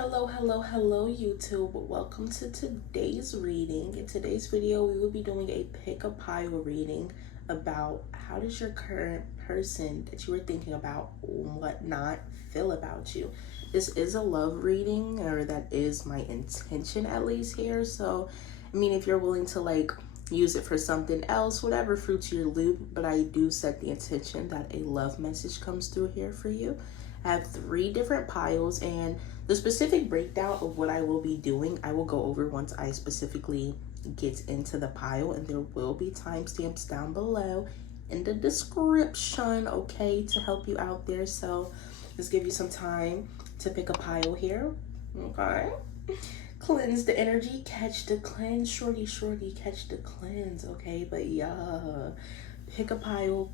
Hello, YouTube. Welcome to today's reading. In today's video, we will be doing a pick a pile reading about how does your current person that you were thinking about whatnot feel about you. This is a love reading, or that is my intention at least here. So, I mean, if you're willing to use it for something else, whatever fruits your loop, but I do set the intention that a love message comes through here for you. I have 3 different piles, and the specific breakdown of what I will be doing, I will go over once I specifically get into the pile, and there will be timestamps down below in the description, okay, to help you out there. So let's give you some time to pick a pile here, okay? Cleanse the energy, catch the cleanse, shorty, catch the cleanse, okay? But yeah, pick a pile,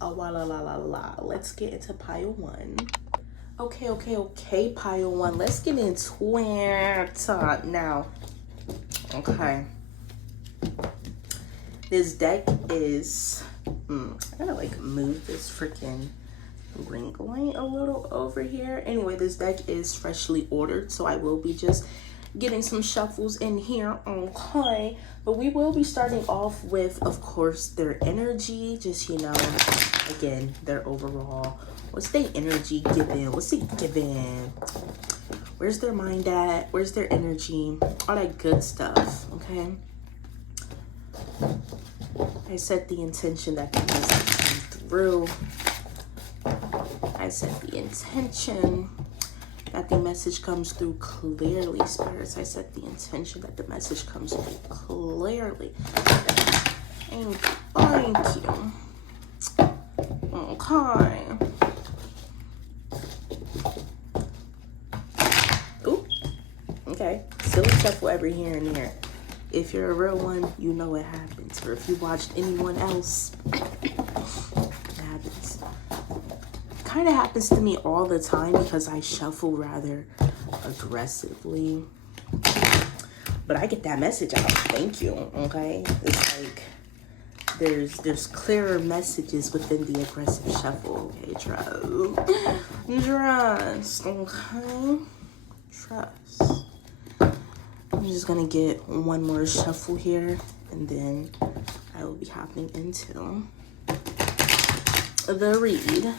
ah, la la la la. Let's get into pile 1. Okay, pile 1. Let's get into it now. Okay. This deck is, I gotta move this freaking ring light a little over here. Anyway, this deck is freshly ordered, so I will be just getting some shuffles in here, okay? But we will be starting off with, of course, their energy, just, again, their overall, what's their energy giving? What's it giving? Where's their mind at? Where's their energy? All that good stuff, okay? I set the intention that the message comes through. I set the intention that the message comes through clearly, spirits. I set the intention that the message comes through clearly. And thank you. Okay. Ooh. Okay. Silly shuffle every here and there. If you're a real one, you know what happens. Or if you watched anyone else, it happens. Kind of happens to me all the time because I shuffle rather aggressively, but I get that message out. Thank you. Okay, it's like there's clearer messages within the aggressive shuffle. Okay, trust. Okay, trust. I'm just gonna get one more shuffle here, and then I will be hopping into the read.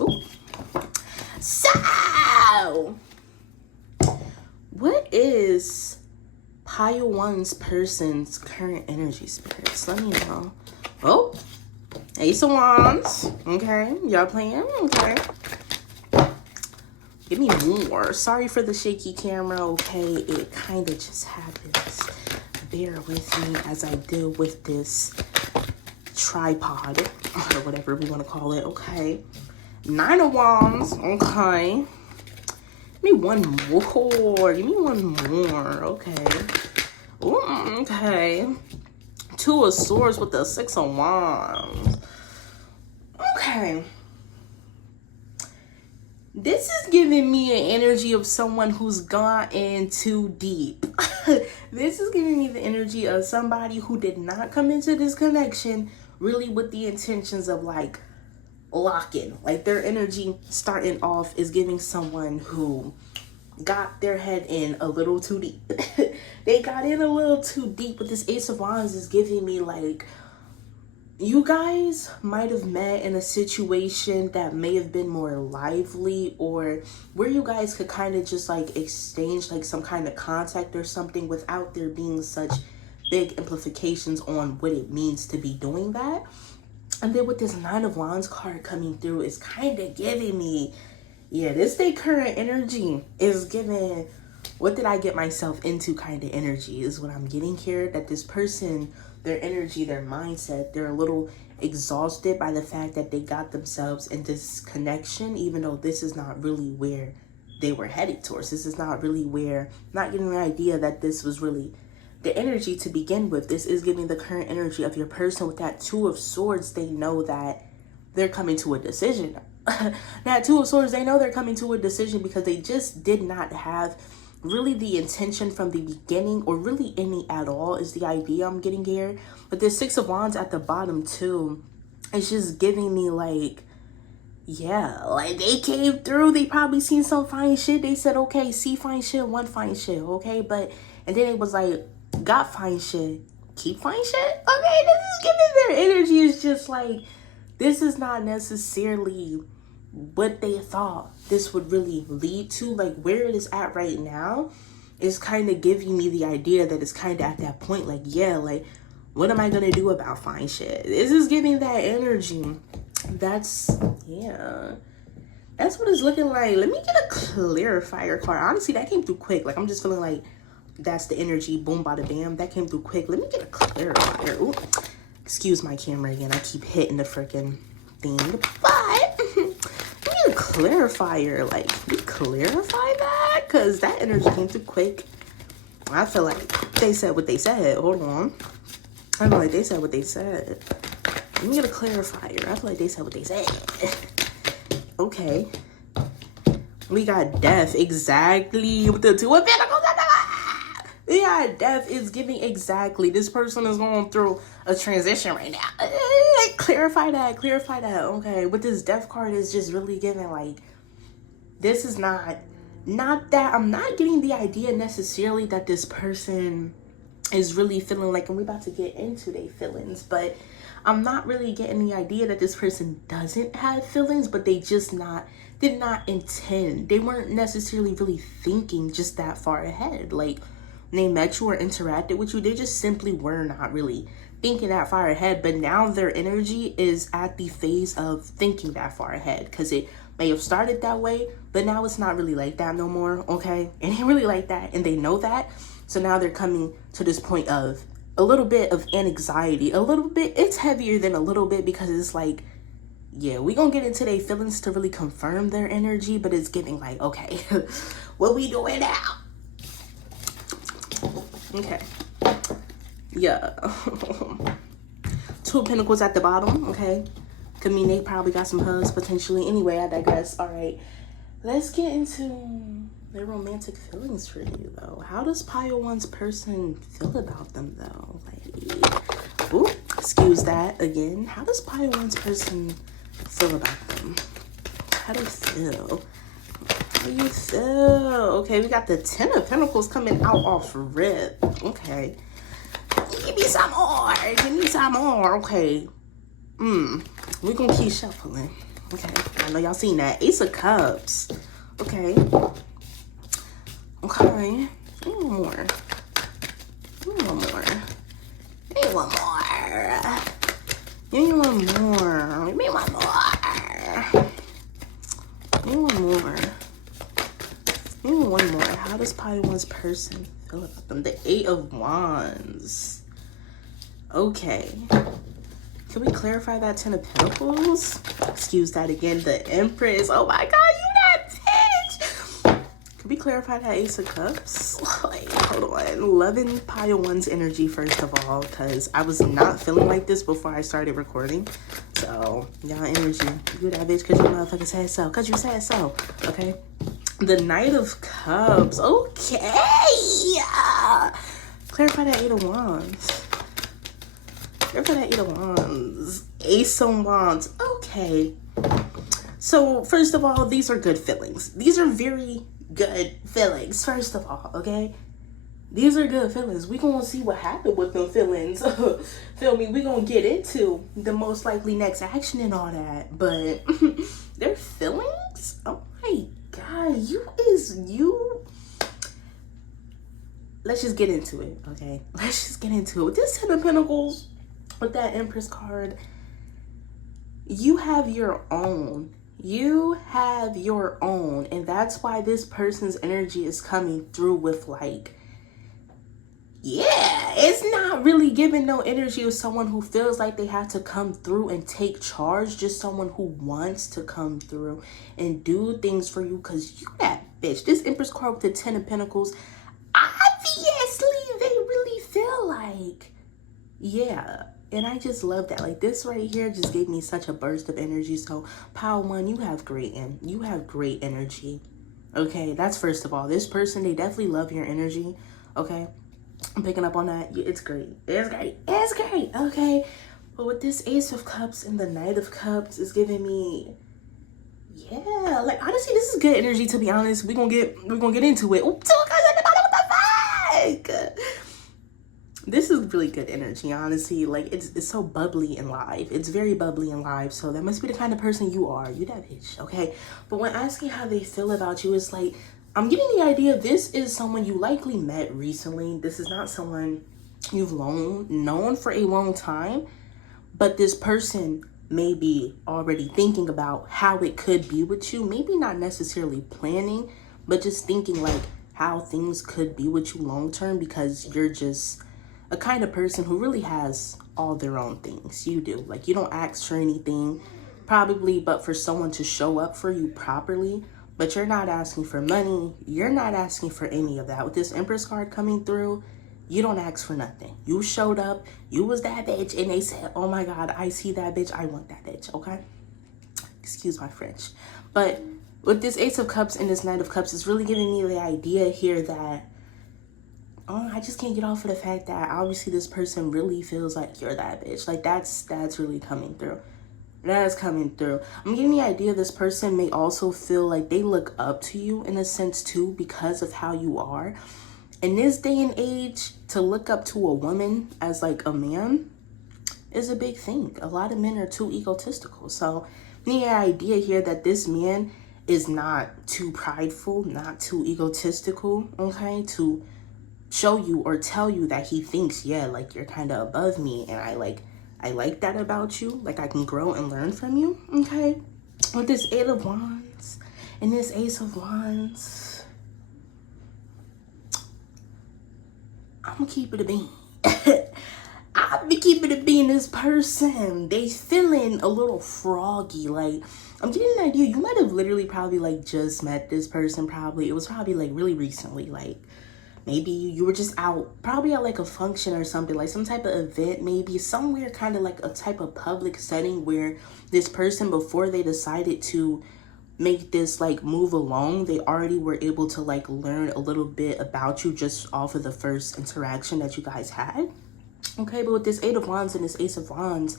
Ooh. So, what is pile 1's person's current energy, spirits? Let me know. Oh, Ace of Wands. Okay, y'all playing? Okay. Give me more. Sorry for the shaky camera, okay? It kind of just happens. Bear with me as I deal with this tripod, or whatever we want to call it, okay? 9 of Wands, okay. Give me one more. Okay. Ooh, okay. 2 of Swords with the 6 of Wands. Okay. This is giving me an energy of someone who's gone in too deep. This is giving me the energy of somebody who did not come into this connection really with the intentions of locking. Their energy starting off is giving someone who got their head in a little too deep. They got in a little too deep, but this Ace of Wands is giving me you guys might have met in a situation that may have been more lively, or where you guys could kind of just exchange some kind of contact or something without there being such big implications on what it means to be doing that. And then with this 9 of Wands card coming through, it's kind of giving me, yeah, this day current energy is giving, what did I get myself into kind of energy is what I'm getting here. That this person, their energy, their mindset, they're a little exhausted by the fact that they got themselves in this connection, even though this is not really where they were headed towards. This is not really where, not getting the idea that this was really the energy to begin with. This is giving the current energy of your person with that 2 of Swords. They know that they're coming to a decision. That 2 of Swords, they know they're coming to a decision because they just did not have really the intention from the beginning, or really any at all, is the idea I'm getting here. But this 6 of Wands at the bottom too, it's just giving me yeah, like they came through. They probably seen some fine shit. They said, okay, see fine shit, want fine shit, okay? But, and then it was like, got fine shit, keep fine shit? Okay, this is giving their energy is just like, this is not necessarily what they thought this would really lead to. Like where it is at right now is kind of giving me the idea that it's kind of at that point, like, yeah, like, what am I gonna do about fine shit? This is giving that energy. That's, yeah, that's what it's looking like. Let me get a clarifier card. Honestly, that came through quick. Like, I'm just feeling like that's the energy. Boom, bada, bam. That came through quick. Let me get a clarifier. Ooh. Excuse my camera again. I keep hitting the freaking thing. But let me get a clarifier. Like, can we clarify that? Because that energy came through quick. I feel like they said what they said. Hold on. I feel like they said what they said. Let me get a clarifier. I feel like they said what they said. Okay. We got death. Exactly. With the two of pentacles. Yeah, death is giving exactly. This person is going through a transition right now. Clarify that. Clarify that. Okay. With this death card is just really giving like, this is not that. I'm not getting the idea necessarily that this person is really feeling like, and we're about to get into their feelings, but I'm not really getting the idea that this person doesn't have feelings, but they just did not intend. They weren't necessarily really thinking just that far ahead. Like, when they met you or interacted with you, they just simply were not really thinking that far ahead. But now their energy is at the phase of thinking that far ahead, because it may have started that way, but now it's not really like that no more, okay? It ain't really like that, and they know that. So now they're coming to this point of a little bit of anxiety, a little bit. It's heavier than a little bit, because it's like, yeah, we gonna get into their feelings to really confirm their energy, but it's giving like, okay, what we doing now? Okay. Yeah. Two of Pentacles at the bottom, okay? Could mean they probably got some hugs potentially. Anyway, I digress. All right. Let's get into their romantic feelings for you, though. How does Pile 1's person feel about them, though? Like, ooh, excuse that again. How does Pile 1's person feel about them? How do you feel? How do you feel? Okay, we got the 10 of Pentacles coming out off rip. Okay. Give me some more. Give me some more. Okay. We're gonna keep shuffling. Okay. I know y'all seen that. Ace of Cups. Okay. Okay. Give me one more. Give me one more. Give me one more. Give me one more. Give me one more. Give me one more. Give me one more. How does Pile 1's person feel about them? The 8 of Wands. Okay. Can we clarify that 10 of Pentacles? Excuse that again. The Empress. Oh my God, you that bitch. Can we clarify that Ace of Cups? Like, hold on. Loving Pile 1's energy first of all, because I was not feeling like this before I started recording. So, y'all energy. You that bitch because you motherfucking said so. Because you said so. Okay? The Knight of Cups. Okay. Clarify that 8 of Wands. Clarify that 8 of Wands. Ace of Wands. Okay. So, first of all, these are good feelings. These are very good feelings, first of all, okay? These are good feelings. We gonna see what happened with them feelings. Feel me? We gonna get into the most likely next action and all that. But their feelings? Oh my God, you. Let's just get into it, okay? Let's just get into it. With this 10 of Pentacles, with that Empress card, you have your own. You have your own. And that's why this person's energy is coming through with like, yeah, it's not really giving no energy of someone who feels like they have to come through and take charge. Just someone who wants to come through and do things for you, because you that bitch. This Empress card with the 10 of Pentacles, obviously they really feel like, yeah. And I just love that. Like, this right here just gave me such a burst of energy. So, Pile 1, you have great energy. Okay, that's first of all. This person, they definitely love your energy. Okay, I'm picking up on that. It's great. It's great. It's great. Okay, but with this Ace of Cups and the Knight of Cups is giving me, Yeah, like honestly, this is good energy. To be honest, we're gonna get into it. Ooh, 2 of Cups at the bottom. What the fuck? This is really good energy, honestly. Like it's so bubbly and live. It's very bubbly and live. So that must be the kind of person you are. You that bitch, okay? But when asking how they feel about you, it's like I'm getting the idea this is someone you likely met recently. This is not someone you've known for a long time, but this person may be already thinking about how it could be with you. Maybe not necessarily planning, but just thinking like how things could be with you long term, because you're just a kind of person who really has all their own things. You do. Like you don't ask for anything probably, but for someone to show up for you properly. But you're not asking for money. You're not asking for any of that. With this Empress card coming through, you don't ask for nothing. You showed up. You was that bitch. And they said, oh my God, I see that bitch. I want that bitch. Okay? Excuse my French. But with this Ace of Cups and this Knight of Cups, it's really giving me the idea here that, oh, I just can't get off of the fact that obviously this person really feels like you're that bitch. Like that's really coming through. That is coming through. I'm getting the idea this person may also feel like they look up to you in a sense too, because of how you are. In this day and age, to look up to a woman as like a man is a big thing. A lot of men are too egotistical. So the idea here that this man is not too prideful, not too egotistical, okay, to show you or tell you that he thinks, yeah, like you're kind of above me, and I like that about you. Like I can grow and learn from you, okay? With this Eight of Wands and this Ace of Wands, I'm gonna keep it a bean. I'll be keeping it being this person. They feeling a little froggy. Like I'm getting an idea. You might have literally probably like just met this person. Probably it was probably like really recently. Like maybe you were just out, probably at like a function or something, like some type of event, maybe somewhere kind of like a type of public setting where this person, before they decided to make this like move along, they already were able to like learn a little bit about you just off of the first interaction that you guys had. Okay, but with this Eight of Wands and this Ace of Wands,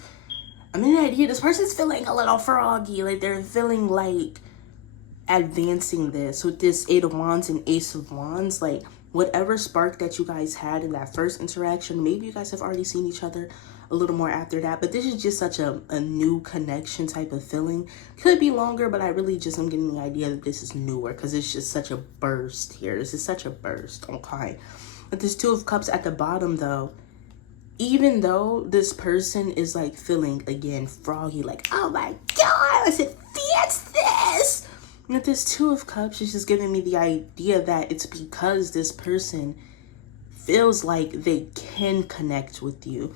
I'm in the idea this person's feeling a little froggy. Like they're feeling like advancing this with this Eight of Wands and Ace of Wands. Like whatever spark that you guys had in that first interaction, maybe you guys have already seen each other a little more after that, but this is just such a new connection type of feeling. Could be longer, but I really just am getting the idea that this is newer because it's just such a burst here. This is such a burst, okay? But this Two of Cups at the bottom though, even though this person is like feeling again froggy, like, oh my God, I said, that's this. With this Two of Cups, it's just giving me the idea that it's because this person feels like they can connect with you.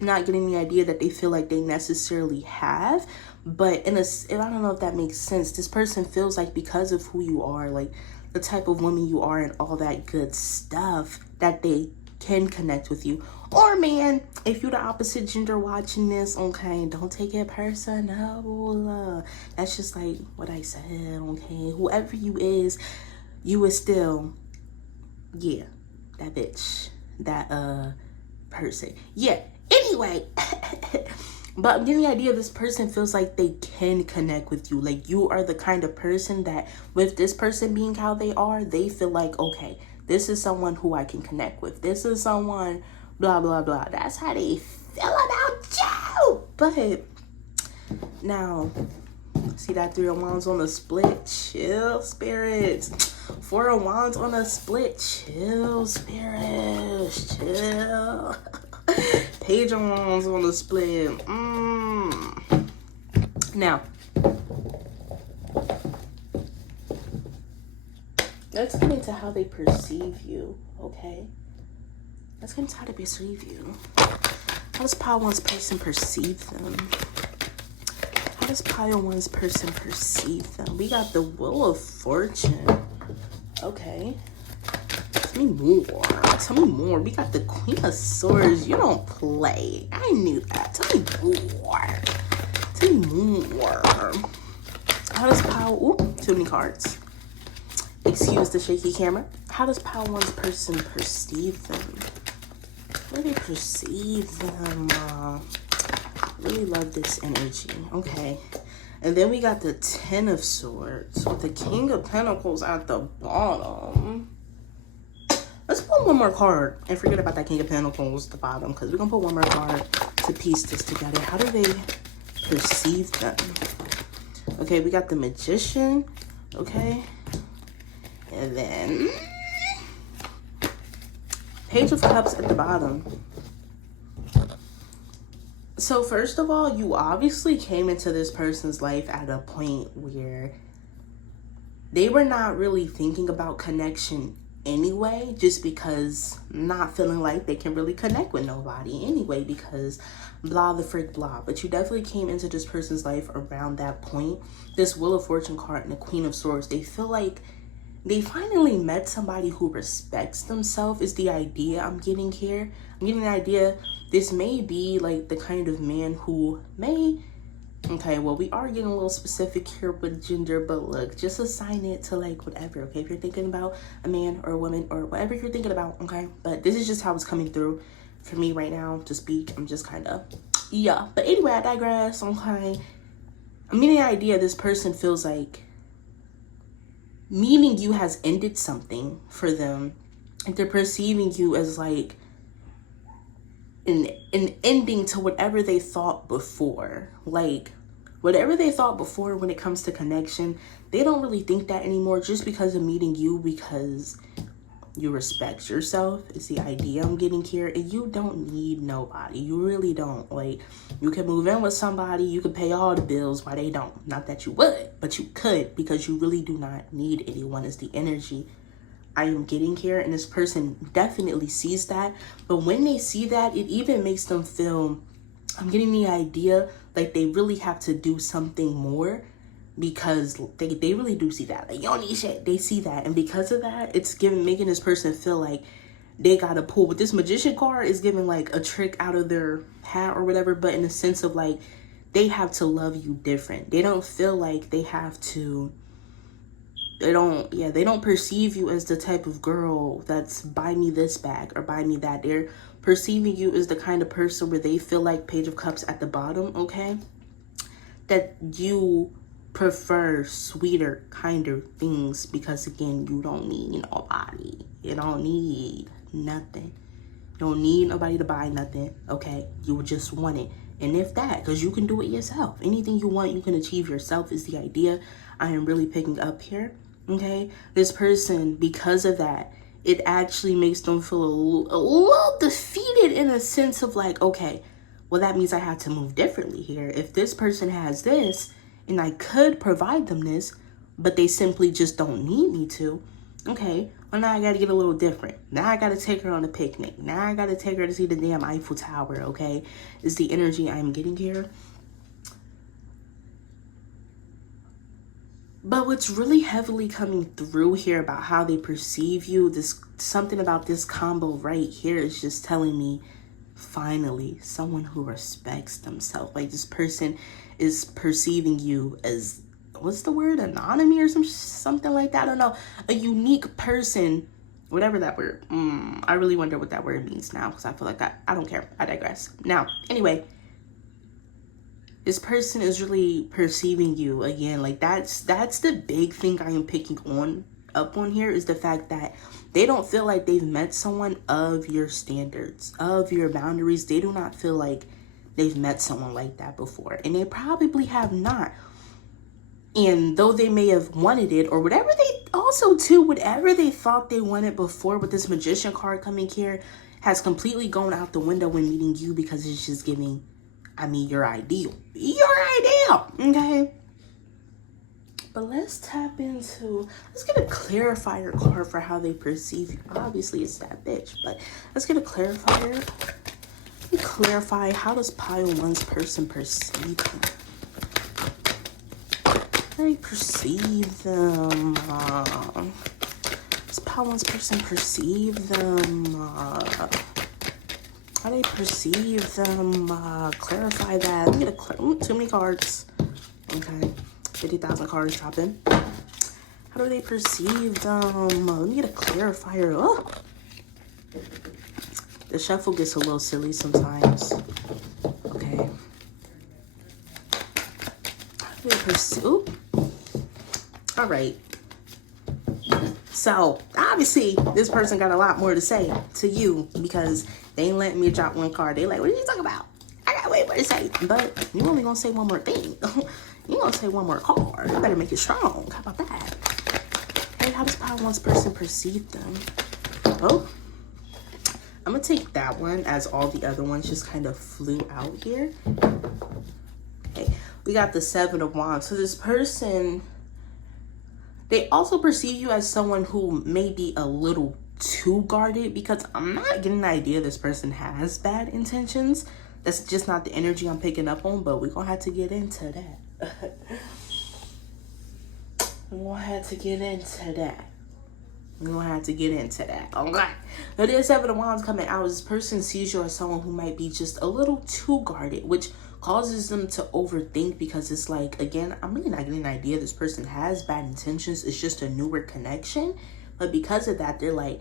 Not getting the idea that they feel like they necessarily have, but I don't know if that makes sense. This person feels like because of who you are, like the type of woman you are and all that good stuff, that they can connect with you. Or man, if you're the opposite gender watching this, okay, don't take it personal. That's just like what I said, okay? Whoever you is still, yeah, that bitch, that person. Yeah, anyway, but I'm getting the idea this person feels like they can connect with you. Like you are the kind of person that, with this person being how they are, they feel like, okay, this is someone who I can connect with. This is someone, blah, blah, blah. That's how they feel about you. But now, see that Three of Wands on the split? Chill, spirits. Four of Wands on a split? Chill, spirits. Chill. Page of Wands on the split. Now, let's get into how they perceive you, okay? Let's get into how they perceive you. How does Pile One's person perceive them? How does Pile One's person perceive them? We got the Wheel of Fortune. Okay. Tell me more. Tell me more. We got the Queen of Swords. You don't play. I knew that. Tell me more. Tell me more. How does Pile... Ooh, too many cards. Excuse the shaky camera. How does Pile One's person perceive them? How do they perceive them? Really love this energy. Okay. And then we got the Ten of Swords with the King of Pentacles at the bottom. Let's pull one more card and forget about that King of Pentacles at the bottom, because we're going to put one more card to piece this together. How do they perceive them? Okay, we got the Magician. Okay. And then Page of Cups at the bottom. So first of all, you obviously came into this person's life at a point where they were not really thinking about connection anyway, just because not feeling like they can really connect with nobody anyway, because blah the frick blah. But you definitely came into this person's life around that point. This Wheel of Fortune card and the Queen of Swords, they feel like they finally met somebody who respects themselves, is the idea I'm getting here. I'm getting the idea this may be like the kind of man who may, okay, well, we are getting a little specific here with gender, but look, just assign it to like whatever, okay? If you're thinking about a man or a woman or whatever you're thinking about, okay? But this is just how it's coming through for me right now to speak. I'm just kind of, yeah. But anyway, I digress, okay? I'm getting the idea this person feels like meeting you has ended something for them. And they're perceiving you as like an ending to whatever they thought before. Like, whatever they thought before when it comes to connection, they don't really think that anymore just because of meeting you, because you respect yourself is the idea I'm getting here. And you don't need nobody. You really don't. Like, you can move in with somebody, you can pay all the bills while they don't. Not that you would, but you could, because you really do not need anyone is the energy I am getting here. And this person definitely sees that. But when they see that, it even makes them feel, I'm getting the idea like they really have to do something more, because they really do see that. Like, you don't need shit. They see that. And because of that, it's making this person feel like they gotta pull. But this Magician card is giving like a trick out of their hat or whatever, but in the sense of like, they have to love you different. They don't feel like they have to, they don't perceive you as the type of girl that's buy me this bag or buy me that. They're perceiving you as the kind of person where they feel like Page of Cups at the bottom, okay? That you prefer sweeter, kinder things, because again, you don't need nobody. You don't need nothing. You don't need nobody to buy nothing, okay? You just want it. And if that, because you can do it yourself. Anything you want, you can achieve yourself is the idea I am really picking up here, okay? This person, because of that, it actually makes them feel a little defeated in a sense of like, okay, well, that means I have to move differently here. If this person has this, and I could provide them this, but they simply just don't need me to, okay, well, now I got to get a little different. Now I got to take her on a picnic. Now I got to take her to see the damn Eiffel Tower, okay, is the energy I'm getting here. But what's really heavily coming through here about how they perceive you, this something about this combo right here is just telling me, finally, someone who respects themselves. Like, this person is perceiving you as, what's the word, anonymous or something like that? I don't know. A unique person, whatever that word. I really wonder what that word means now, because I feel like I don't care. I digress. Now, anyway, this person is really perceiving you again. Like, that's the big thing I am picking up on here, is the fact that they don't feel like they've met someone of your standards, of your boundaries. They do not feel like they've met someone like that before, and they probably have not. And though they may have wanted it, or whatever whatever they thought they wanted before, with this Magician card coming here, has completely gone out the window when meeting you, because it's just giving, I mean, your ideal, okay? But let's tap into, let's get a clarifier card for how they perceive you. Obviously, it's that bitch, but let's get a clarifier. Let me clarify, how does pile one's person perceive them? How do they perceive them? Does pile one's person perceive them? How do they perceive them? Clarify that. Let me get too many cards. Okay. 50,000 cards dropping. How do they perceive them? Let me get a clarifier. Oh. The shuffle gets a little silly sometimes. Okay. How do they pursue. All right. So obviously this person got a lot more to say to you because they ain't letting me drop one card. They like, what are you talking about? I got way more to say. But you only gonna say one more thing. You gonna say one more card. You better make it strong. How about that? Hey, how does Power One's person perceive them? Oh, I'm gonna take that one as all the other ones just kind of flew out here. Okay, we got the Seven of Wands. So this person, they also perceive you as someone who may be a little too guarded, because I'm not getting the idea this person has bad intentions. That's just not the energy I'm picking up on, but we're gonna have to get into that. We're gonna have to get into that. We're gonna have to get into that. Okay. Now there's Seven of Wands coming out. This person sees you as someone who might be just a little too guarded, which causes them to overthink, because it's like, again, I'm really not getting an idea this person has bad intentions. It's just a newer connection. But because of that, they're like,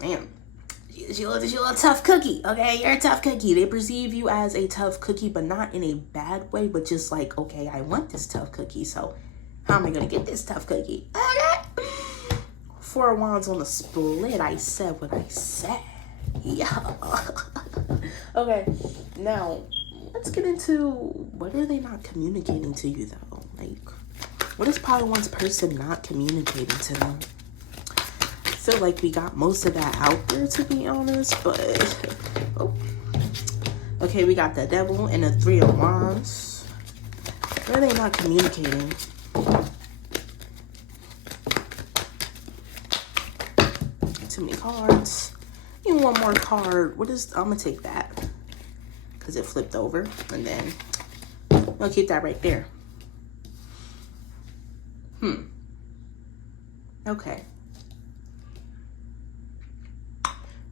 man, you're a tough cookie, okay? You're a tough cookie. They perceive you as a tough cookie, but not in a bad way, but just like, okay, I want this tough cookie, so how am I gonna get this tough cookie? Okay. Four of Wands on the split. I said what I said. Yeah. Okay, now let's get into, what are they not communicating to you though? Like, what is Power One's person not communicating to them? I feel like we got most of that out there, to be honest, but oh. Okay, we got the Devil and the Three of Wands. What are they not communicating? Too many cards. Need one more card. What is, I'm gonna take that because it flipped over, and then I'll keep that right there. Okay.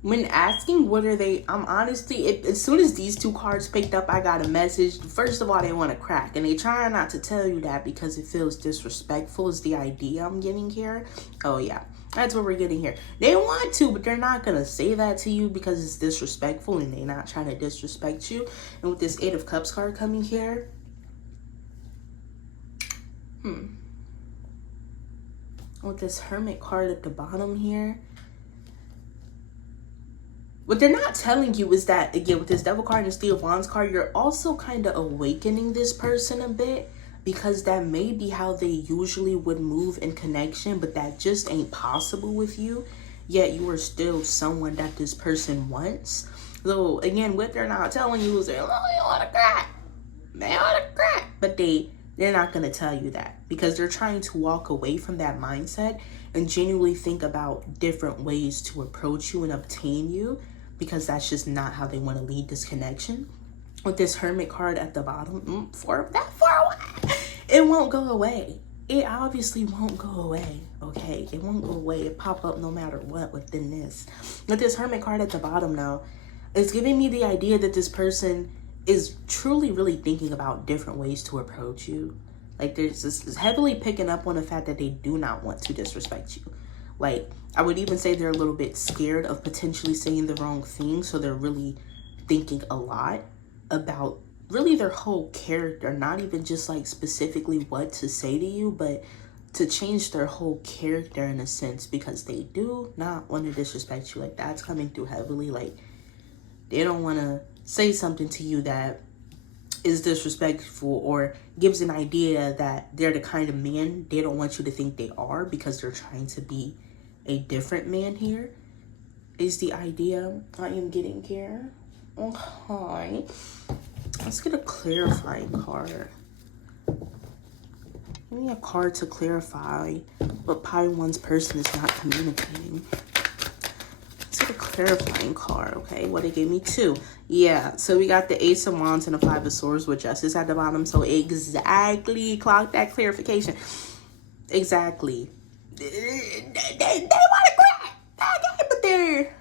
When asking what are they, I'm honestly, as soon as these two cards picked up, I got a message. First of all, they want to crack, and they try not to tell you that because it feels disrespectful is the idea I'm getting here. Oh yeah, that's what we're getting here. They want to, but they're not going to say that to you because it's disrespectful, and they're not trying to disrespect you. And with this Eight of Cups card coming here, with this Hermit card at the bottom here, what they're not telling you is that, again, with this Devil card and this Three of Wands card, you're also kind of awakening this person a bit, because that may be how they usually would move in connection, but that just ain't possible with you. Yet you are still someone that this person wants. So again, what they're not telling you is they're like, oh, you want to crack. They want to crack. But they're not going to tell you that, because they're trying to walk away from that mindset and genuinely think about different ways to approach you and obtain you, because that's just not how they want to lead this connection. With this Hermit card at the bottom, it won't go away. It obviously won't go away, okay? It won't go away. It pop up no matter what within this. With this Hermit card at the bottom now, it's giving me the idea that this person is truly really thinking about different ways to approach you. Like, there's this is heavily picking up on the fact that they do not want to disrespect you. Like, I would even say they're a little bit scared of potentially saying the wrong thing, so they're really thinking a lot about really their whole character, not even just like specifically what to say to you, but to change their whole character in a sense, because they do not want to disrespect you. Like, that's coming through heavily. Like, they don't want to say something to you that is disrespectful or gives an idea that they're the kind of man they don't want you to think they are, because they're trying to be a different man here, is the idea I am getting here. Okay. Let's get a clarifying card. Give me a card to clarify what Power One's person is not communicating. Let's get a clarifying card, okay? What it gave me? Two. Yeah, so we got the Ace of Wands and the Five of Swords with Justice at the bottom. So exactly, clock that clarification. Exactly. They want to crack. Okay, but they're,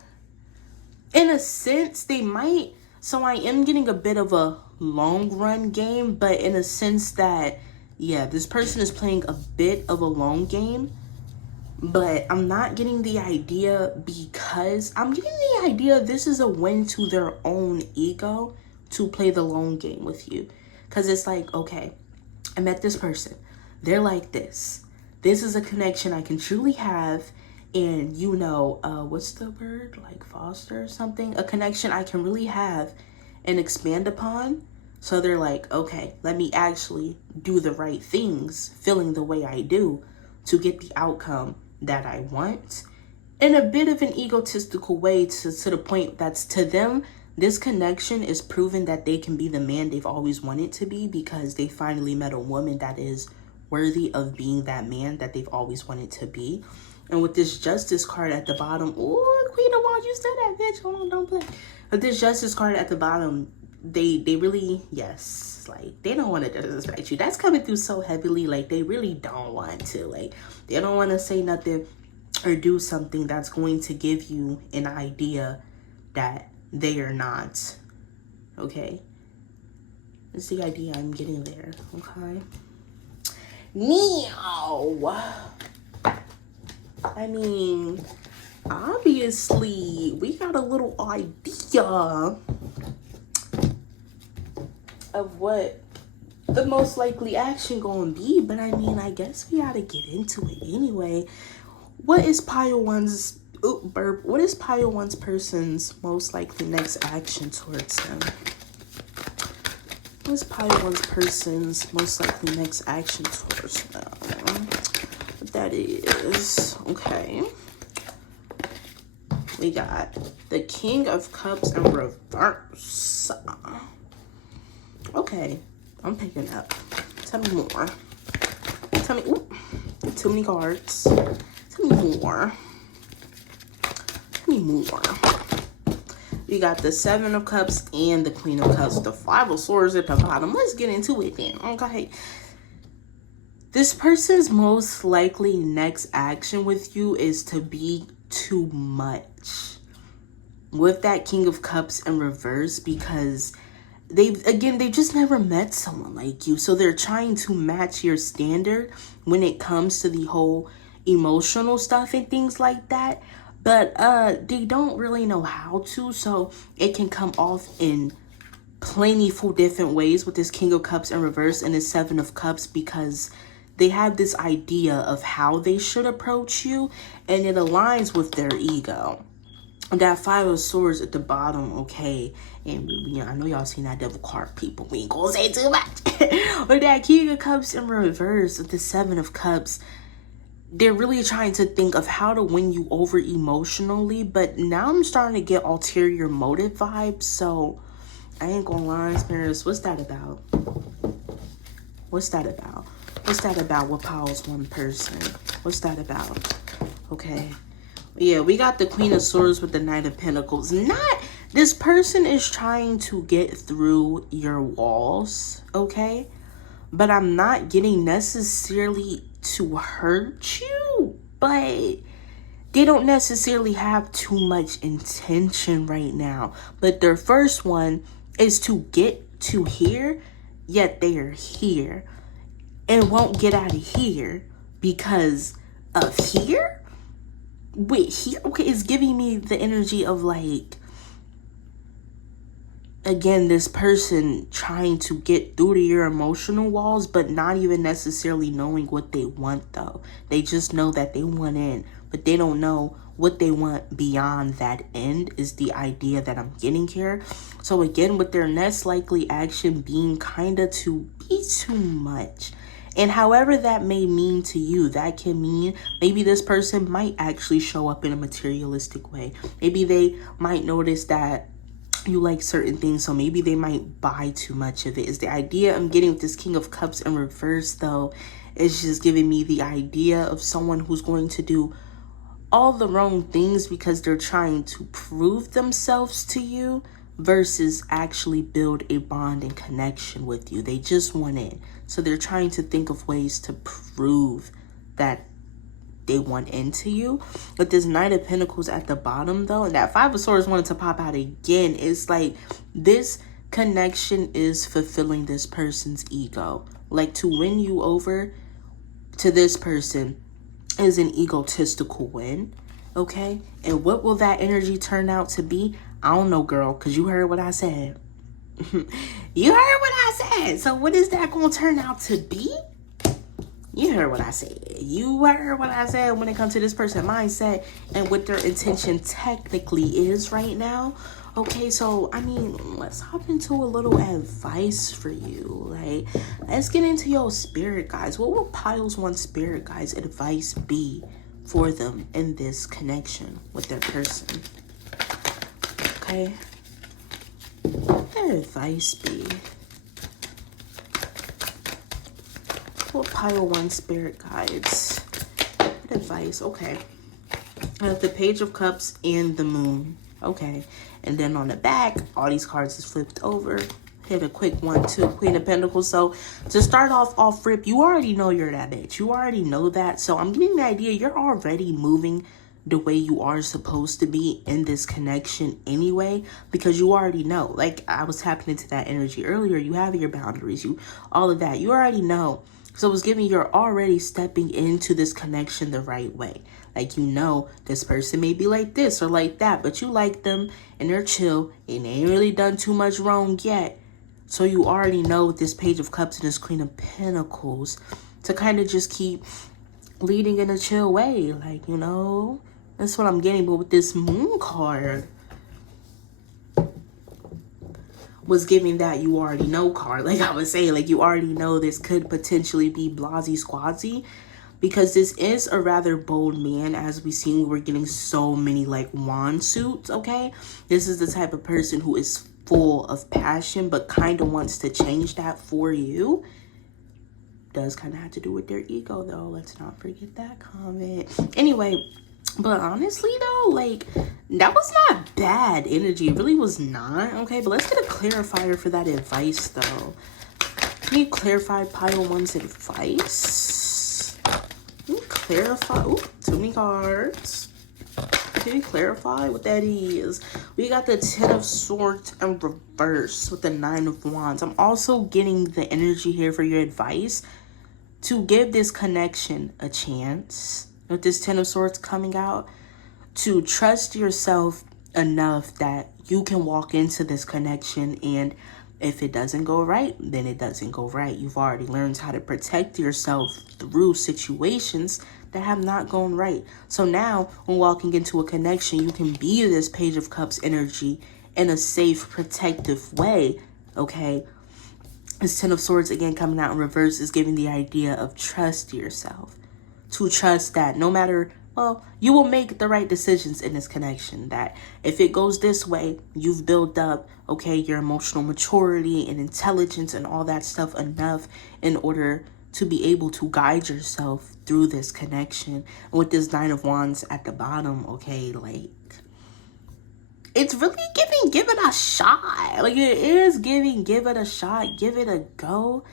in a sense, they might. So I am getting a bit of a long run game, but in a sense that, yeah, this person is playing a bit of a long game, but I'm not getting the idea, because I'm getting the idea this is a win to their own ego to play the long game with you. Because it's like, okay, I met this person. They're like this. This is a connection I can truly have. And what's the word? Like foster or something? A connection I can really have and expand upon. So they're like, okay, let me actually do the right things, feeling the way I do to get the outcome that I want. In a bit of an egotistical way to the point that's to them, this connection is proven that they can be the man they've always wanted to be because they finally met a woman that is worthy of being that man that they've always wanted to be. And with this Justice card at the bottom, oh, Queen of Wands, you said that, bitch. Hold on, don't play. With this Justice card at the bottom, they really, yes, like, they don't want to disrespect you. That's coming through so heavily. Like, they really don't want to. Like, they don't want to say nothing or do something that's going to give you an idea that they are not. Okay? That's the idea I'm getting there. Okay? Now, I mean, obviously, we got a little idea of what the most likely action gonna be, but I mean, I guess we gotta get into it anyway. What is Pile 1's what is Pile 1's person's most likely next action towards them? What is Pile 1's person's most likely next action towards them? What that is, okay. We got the King of Cups in reverse. Okay, I'm picking up. Tell me more. Tell me, too many cards. Tell me more. Tell me more. We got the Seven of Cups and the Queen of Cups. The Five of Swords at the bottom. Let's get into it then, okay? This person's most likely next action with you is to be too much. With that King of Cups in reverse, because they've just never met someone like you. So they're trying to match your standard when it comes to the whole emotional stuff and things like that. But they don't really know how to. So it can come off in plentiful different ways with this King of Cups in reverse and this Seven of Cups, because they have this idea of how they should approach you, and it aligns with their ego. That Five of Swords at the bottom, okay, and I know y'all seen that Devil card, people. We ain't gonna say too much. But that King of Cups in reverse with the Seven of Cups, they're really trying to think of how to win you over emotionally. But now I'm starting to get ulterior motive vibes, so I ain't gonna lie, Spirits. What's that about? What's that about? What's that about with Piles 1 person? What's that about? Okay. Yeah, we got the Queen of Swords with the Knight of Pentacles. This person is trying to get through your walls, okay? But I'm not getting necessarily to hurt you, but they don't necessarily have too much intention right now. But their first one is to get to here, yet they are here and won't get out of here because of here. Wait, here? Okay, it's giving me the energy of, like, again, this person trying to get through to your emotional walls, but not even necessarily knowing what they want, though. They just know that they want in, but they don't know what they want beyond that end, is the idea that I'm getting here. So again, with their next likely action being kind of to be too much. And however that may mean to you, that can mean maybe this person might actually show up in a materialistic way. Maybe they might notice that you like certain things, so maybe they might buy too much of it. Is the idea I'm getting with this King of Cups in reverse, though. It's just giving me the idea of someone who's going to do all the wrong things because they're trying to prove themselves to you versus actually build a bond and connection with you. They just want in. So they're trying to think of ways to prove that they want into you. But this Knight of Pentacles at the bottom, though, and that Five of Swords wanted to pop out again. It's like this connection is fulfilling this person's ego. Like, to win you over to this person is an egotistical win, okay? And what will that energy turn out to be? I don't know, girl, because you heard what I said. You heard what I said. So what is that going to turn out to be? You heard what I said. You heard what I said when it comes to this person mindset and what their intention technically is right now. Okay, so, I mean, let's hop into a little advice for you. Like, let's get into your spirit guides. What will Piles 1 spirit guides advice be for them in this connection with their person? Okay. What their advice be? What Pile 1 spirit guides? What advice? Okay. The Page of Cups and the Moon. Okay. And then on the back, all these cards is flipped over. Hit a quick 1-2, Queen of Pentacles. So to start off rip, you already know you're that bitch. You already know that. So I'm getting the idea you're already moving the way you are supposed to be in this connection anyway, because you already know. Like I was tapping into that energy earlier. You have your boundaries, all of that. You already know. So it's giving you're already stepping into this connection the right way. Like, you know, this person may be like this or like that, but you like them and they're chill and they ain't really done too much wrong yet. So you already know with this Page of Cups and this Queen of Pentacles to kind of just keep leading in a chill way. Like, you know, that's what I'm getting. But with this Moon card was giving that you already know card. Like I was saying, like you already know this could potentially be blasey squadsy, because this is a rather bold man. As we seen, we were getting so many like wand suits. Okay, this is the type of person who is full of passion but kind of wants to change that for you. Does kind of have to do with their ego though, let's not forget that comment. Anyway, but honestly though, like that was not bad energy. It really was not. Okay, but let's get a clarifier for that advice though. Can you clarify Pile 1's advice? Can you clarify? Ooh, too many cards. Can you clarify what that is? We got the 10 of Swords in reverse with the 9 of Wands. I'm also getting the energy here for your advice to give this connection a chance. With this 10 of Swords coming out, to trust yourself enough that you can walk into this connection, and if it doesn't go right, then it doesn't go right. You've already learned how to protect yourself through situations that have not gone right. So now when walking into a connection, you can be this Page of Cups energy in a safe, protective way. Okay, this 10 of Swords again coming out in reverse is giving the idea of trust yourself. To trust that no matter, well, you will make the right decisions in this connection. That if it goes this way, you've built up, okay, your emotional maturity and intelligence and all that stuff enough in order to be able to guide yourself through this connection. And with this 9 of Wands at the bottom, okay, like, it's really giving, give it a shot. Like, it is giving, give it a shot, give it a go,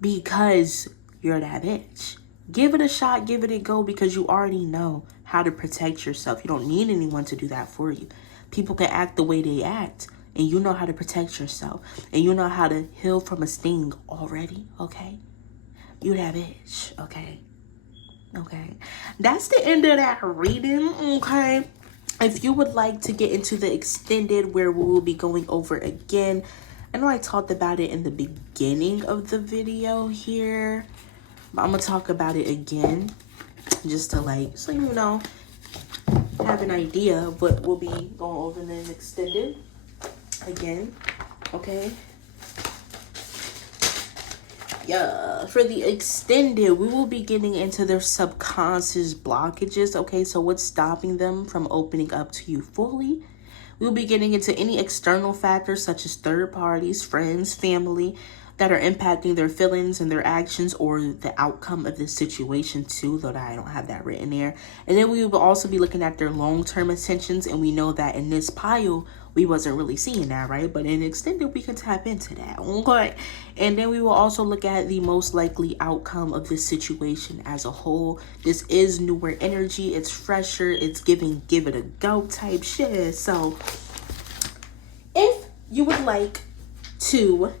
because you're that bitch. Give it a shot, give it a go, because you already know how to protect yourself. You don't need anyone to do that for you. People can act the way they act, and you know how to protect yourself. And you know how to heal from a sting already, okay? You that bitch, okay? Okay. That's the end of that reading, okay? If you would like to get into the extended, where we will be going over again, I know I talked about it in the beginning of the video here, but I'm gonna talk about it again just to like, so you know, have an idea of what we'll be going over in the extended again. Okay, yeah, for the extended, we will be getting into their subconscious blockages. Okay, so what's stopping them from opening up to you fully? We'll be getting into any external factors such as third parties, friends, family, that are impacting their feelings and their actions or the outcome of this situation too, though I don't have that written there. And then we will also be looking at their long-term intentions, and we know that in this pile we wasn't really seeing that, right? But in extended, we can tap into that, okay? And then we will also look at the most likely outcome of this situation as a whole. This is newer energy, it's fresher, it's giving give it a go type shit. So if you would like to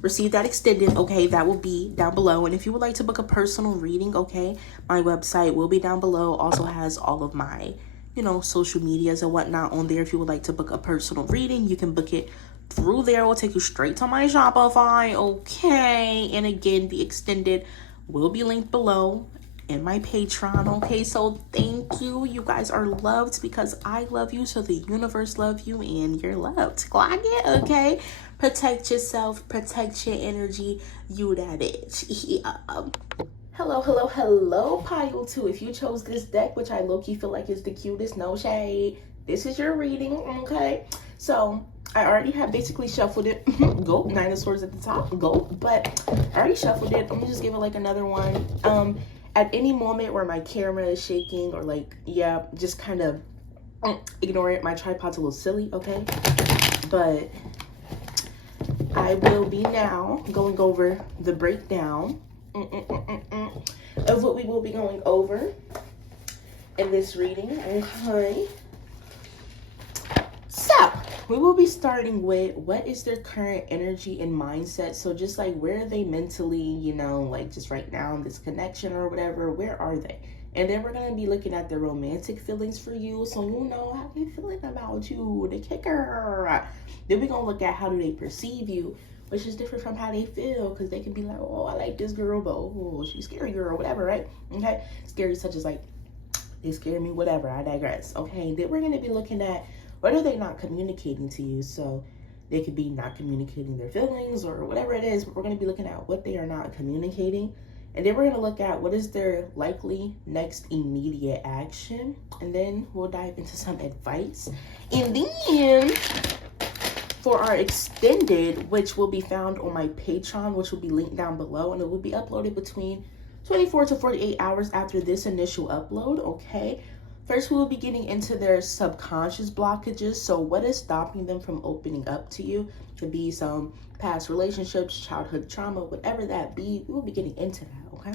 receive that extended, okay, that will be down below. And if you would like to book a personal reading, okay, my website will be down below. Also has all of my, you know, social medias and whatnot on there. If you would like to book a personal reading, you can book it through there will take you straight to my Shopify, okay? And again, the extended will be linked below in my Patreon, okay? So thank you. You guys are loved because I love you, so the universe loves you, and you're loved. Clock it, okay? Protect yourself, protect your energy. You that bitch. Hello, Pile 2. If you chose this deck, which I low-key feel like is the cutest, no shade, this is your reading, okay? So I already have basically shuffled it. Go, 9 of Swords at the top, go. But I already shuffled it. I'm gonna just give it like another one. At any moment where my camera is shaking or like, yeah, just kind of ignore it. My tripod's a little silly, okay? But I will be now going over the breakdown of what we will be going over in this reading, okay? So we will be starting with what is their current energy and mindset. So just like, where are they mentally, you know, like just right now in this connection or whatever, where are they? And then we're going to be looking at the romantic feelings for you, so you know how they feeling about you, the kicker. Then we're going to look at how do they perceive you, which is different from how they feel, because they can be like, oh, I like this girl, but oh, she's scary girl, whatever, right? Okay, scary such as like, they scare me, whatever, I digress. Okay, then we're going to be looking at what are they not communicating to you. So they could be not communicating their feelings or whatever it is, but we're going to be looking at what they are not communicating. And then we're going to look at what is their likely next immediate action. And then we'll dive into some advice. And then for our extended, which will be found on my Patreon, which will be linked down below, and it will be uploaded between 24 to 48 hours after this initial upload, okay? First, we will be getting into their subconscious blockages. So what is stopping them from opening up to you? Could be some past relationships, childhood trauma, whatever that be. We will be getting into that, okay?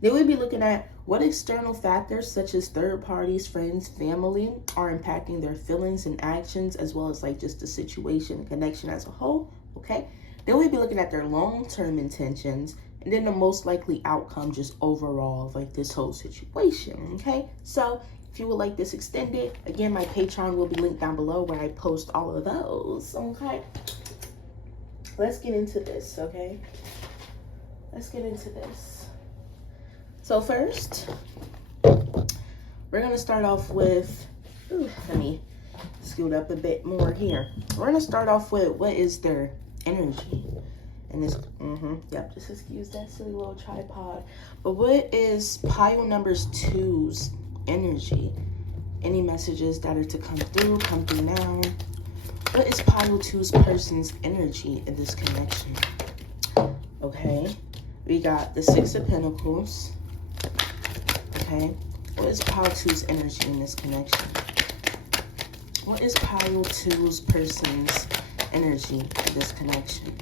Then we'll be looking at what external factors such as third parties, friends, family are impacting their feelings and actions, as well as like just the situation and connection as a whole, okay? Then we'll be looking at their long-term intentions, and then the most likely outcome just overall of like this whole situation, okay? So if you would like this extended, again, my Patreon will be linked down below where I post all of those, okay? Let's get into this, okay? Let's get into this. So first, we're gonna start off with, let me scoot up a bit more here. We're gonna start off with what is their energy. And this, yep, just excuse that silly little tripod. But what is pile number 2's energy? Any messages that are to come through now. What is pile 2's person's energy in this connection? Okay, we got the 6 of Pentacles. Okay, what is pile 2's energy in this connection? What is pile 2's person's energy in this connection?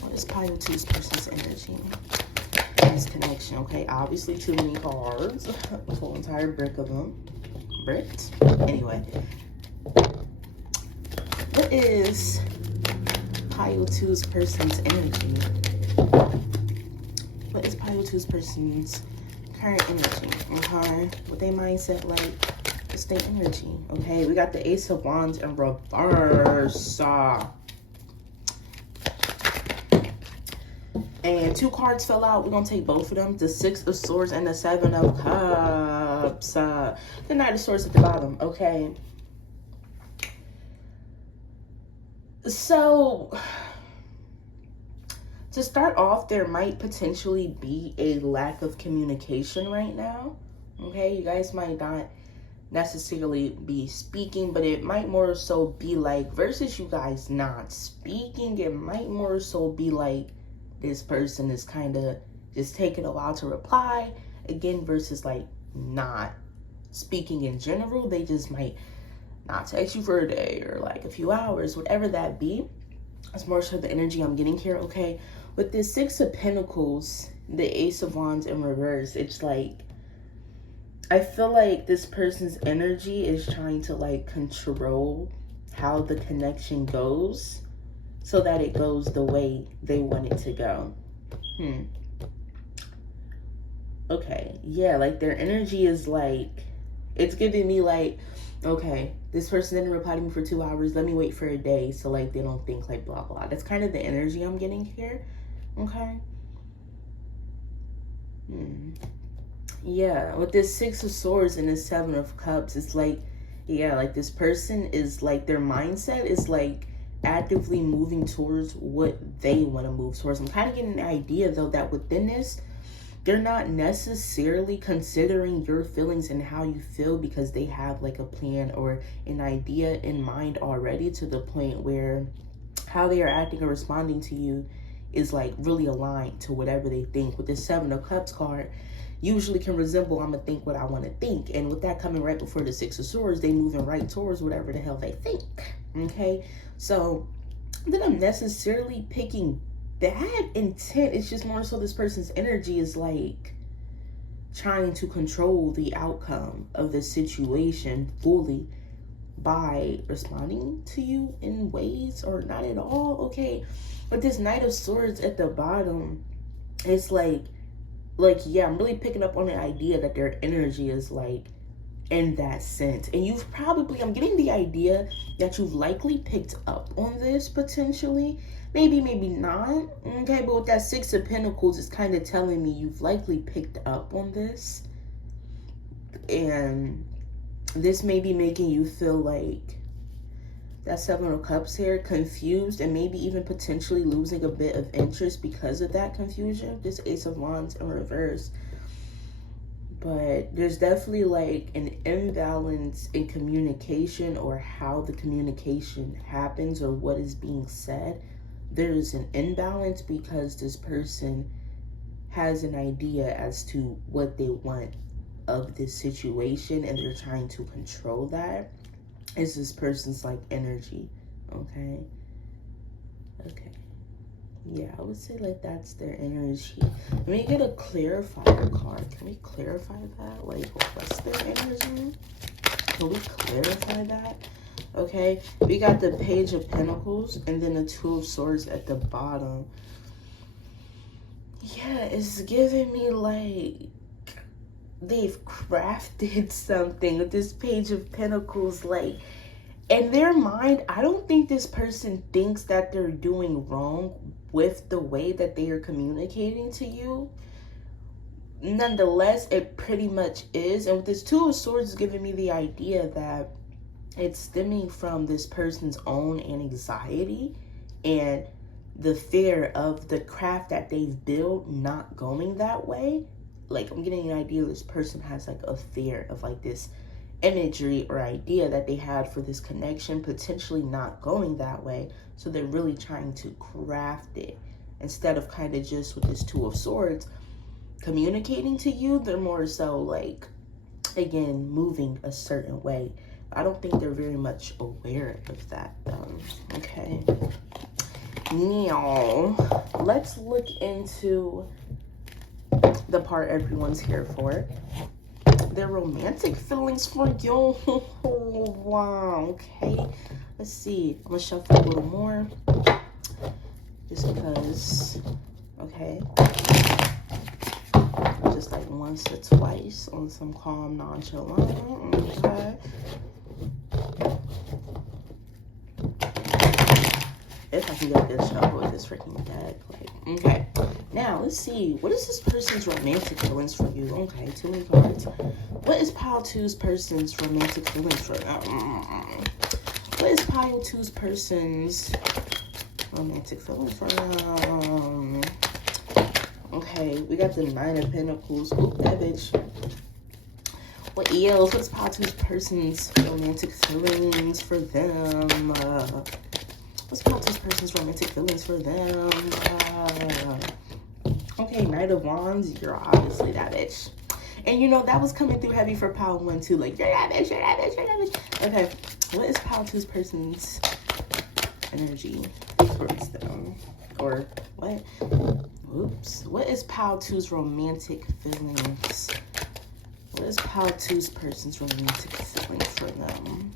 What is pile 2's person's energy in this connection? Okay, obviously too many cards. A whole entire brick of them. Bricked. Anyway. What is pile 2's person's energy? What is pile 2's person's current energy? Okay. What they mindset like? What's their energy? Okay, we got the Ace of Wands in reverse. And 2 cards fell out. We're going to take both of them. The 6 of Swords and the 7 of Cups. The Knight of Swords at the bottom. Okay. So, to start off, there might potentially be a lack of communication right now. Okay. You guys might not necessarily be speaking, but it might more so be like, versus you guys not speaking, it might more so be like, this person is kind of just taking a while to reply, again, versus like not speaking in general. They just might not text you for a day or like a few hours, whatever that be. That's more so the energy I'm getting here, okay? With this 6 of Pentacles, the Ace of Wands in reverse, it's like, I feel like this person's energy is trying to like control how the connection goes, so that it goes the way they want it to go. Okay, yeah, like their energy is like, It's giving me like, okay, this person didn't reply to me for 2 hours. Let me wait for a day so like they don't think like blah blah. That's kind of the energy I'm getting here. Okay. Yeah, with this Six of Swords and this Seven of Cups, it's like, yeah, like this person is like, their mindset is like actively moving towards what they want to move towards. I'm kind of getting an idea though that within this, they're not necessarily considering your feelings and how you feel, because they have like a plan or an idea in mind already, to the point where how they are acting or responding to you is like really aligned to whatever they think. With this Seven of Cups card, usually can resemble, I'm gonna think what I want to think. And with that coming right before the Six of Swords, they moving right towards whatever the hell they think. Okay, so then I'm necessarily picking bad intent. It's just more so this person's energy is like trying to control the outcome of the situation fully by responding to you in ways or not at all. Okay, but this Knight of Swords at the bottom, it's like yeah, I'm really picking up on the idea that their energy is like in that sense. And you've probably, I'm getting the idea that you've likely picked up on this potentially. Maybe not. Okay, but with that Six of Pentacles, it's kind of telling me you've likely picked up on this. And this may be making you feel like that Seven of Cups here, confused, and maybe even potentially losing a bit of interest because of that confusion. This Ace of Wands in reverse. But there's definitely like an imbalance in communication, or how the communication happens, or what is being said. There's an imbalance because this person has an idea as to what they want of this situation, and they're trying to control that. It's this person's like energy. Okay. Yeah, I would say like that's their energy. Let me get a clarifier card. Can we clarify that? Like, what's their energy? Can we clarify that? Okay, we got the Page of Pentacles and then the Two of Swords at the bottom. Yeah, it's giving me like they've crafted something with this Page of Pentacles. Like, in their mind, I don't think this person thinks that they're doing wrong with the way that they are communicating to you. Nonetheless, it pretty much is. And with this Two of Swords, is giving me the idea that it's stemming from this person's own anxiety and the fear of the craft that they've built not going that way. Like, I'm getting an idea this person has like a fear of like this imagery or idea that they had for this connection potentially not going that way. So they're really trying to craft it instead of kind of just with this Two of Swords communicating to you. They're more so like, again, moving a certain way. I don't think they're very much aware of that though. Okay, now let's look into the part everyone's here for. Their romantic feelings for you. Wow. Okay, let's see. I'm gonna shuffle a little more just because. Okay, just like once or twice on some calm, nonchalant. Okay, if I can get a good shuffle with this freaking deck. Like, okay, now let's see, what is this person's romantic feelings for you? Okay, too many cards. What is Pile 2's person's romantic feelings for them? What is Pile 2's person's romantic feelings for them? Okay, we got the Nine of Pentacles. Ooh, that bitch. What else? What's Pile 2's person's romantic feelings for them? What's Pile 2's person's romantic feelings for them? Okay, Knight of Wands. You're obviously that bitch. And you know, that was coming through heavy for Pile 1 too. Like, you're that bitch, you're that bitch, you're that bitch. Okay, what is Pile 2's person's energy towards them? Or what? Oops. What is Pile 2's romantic feelings? What is Pile 2's person's romantic feelings for them?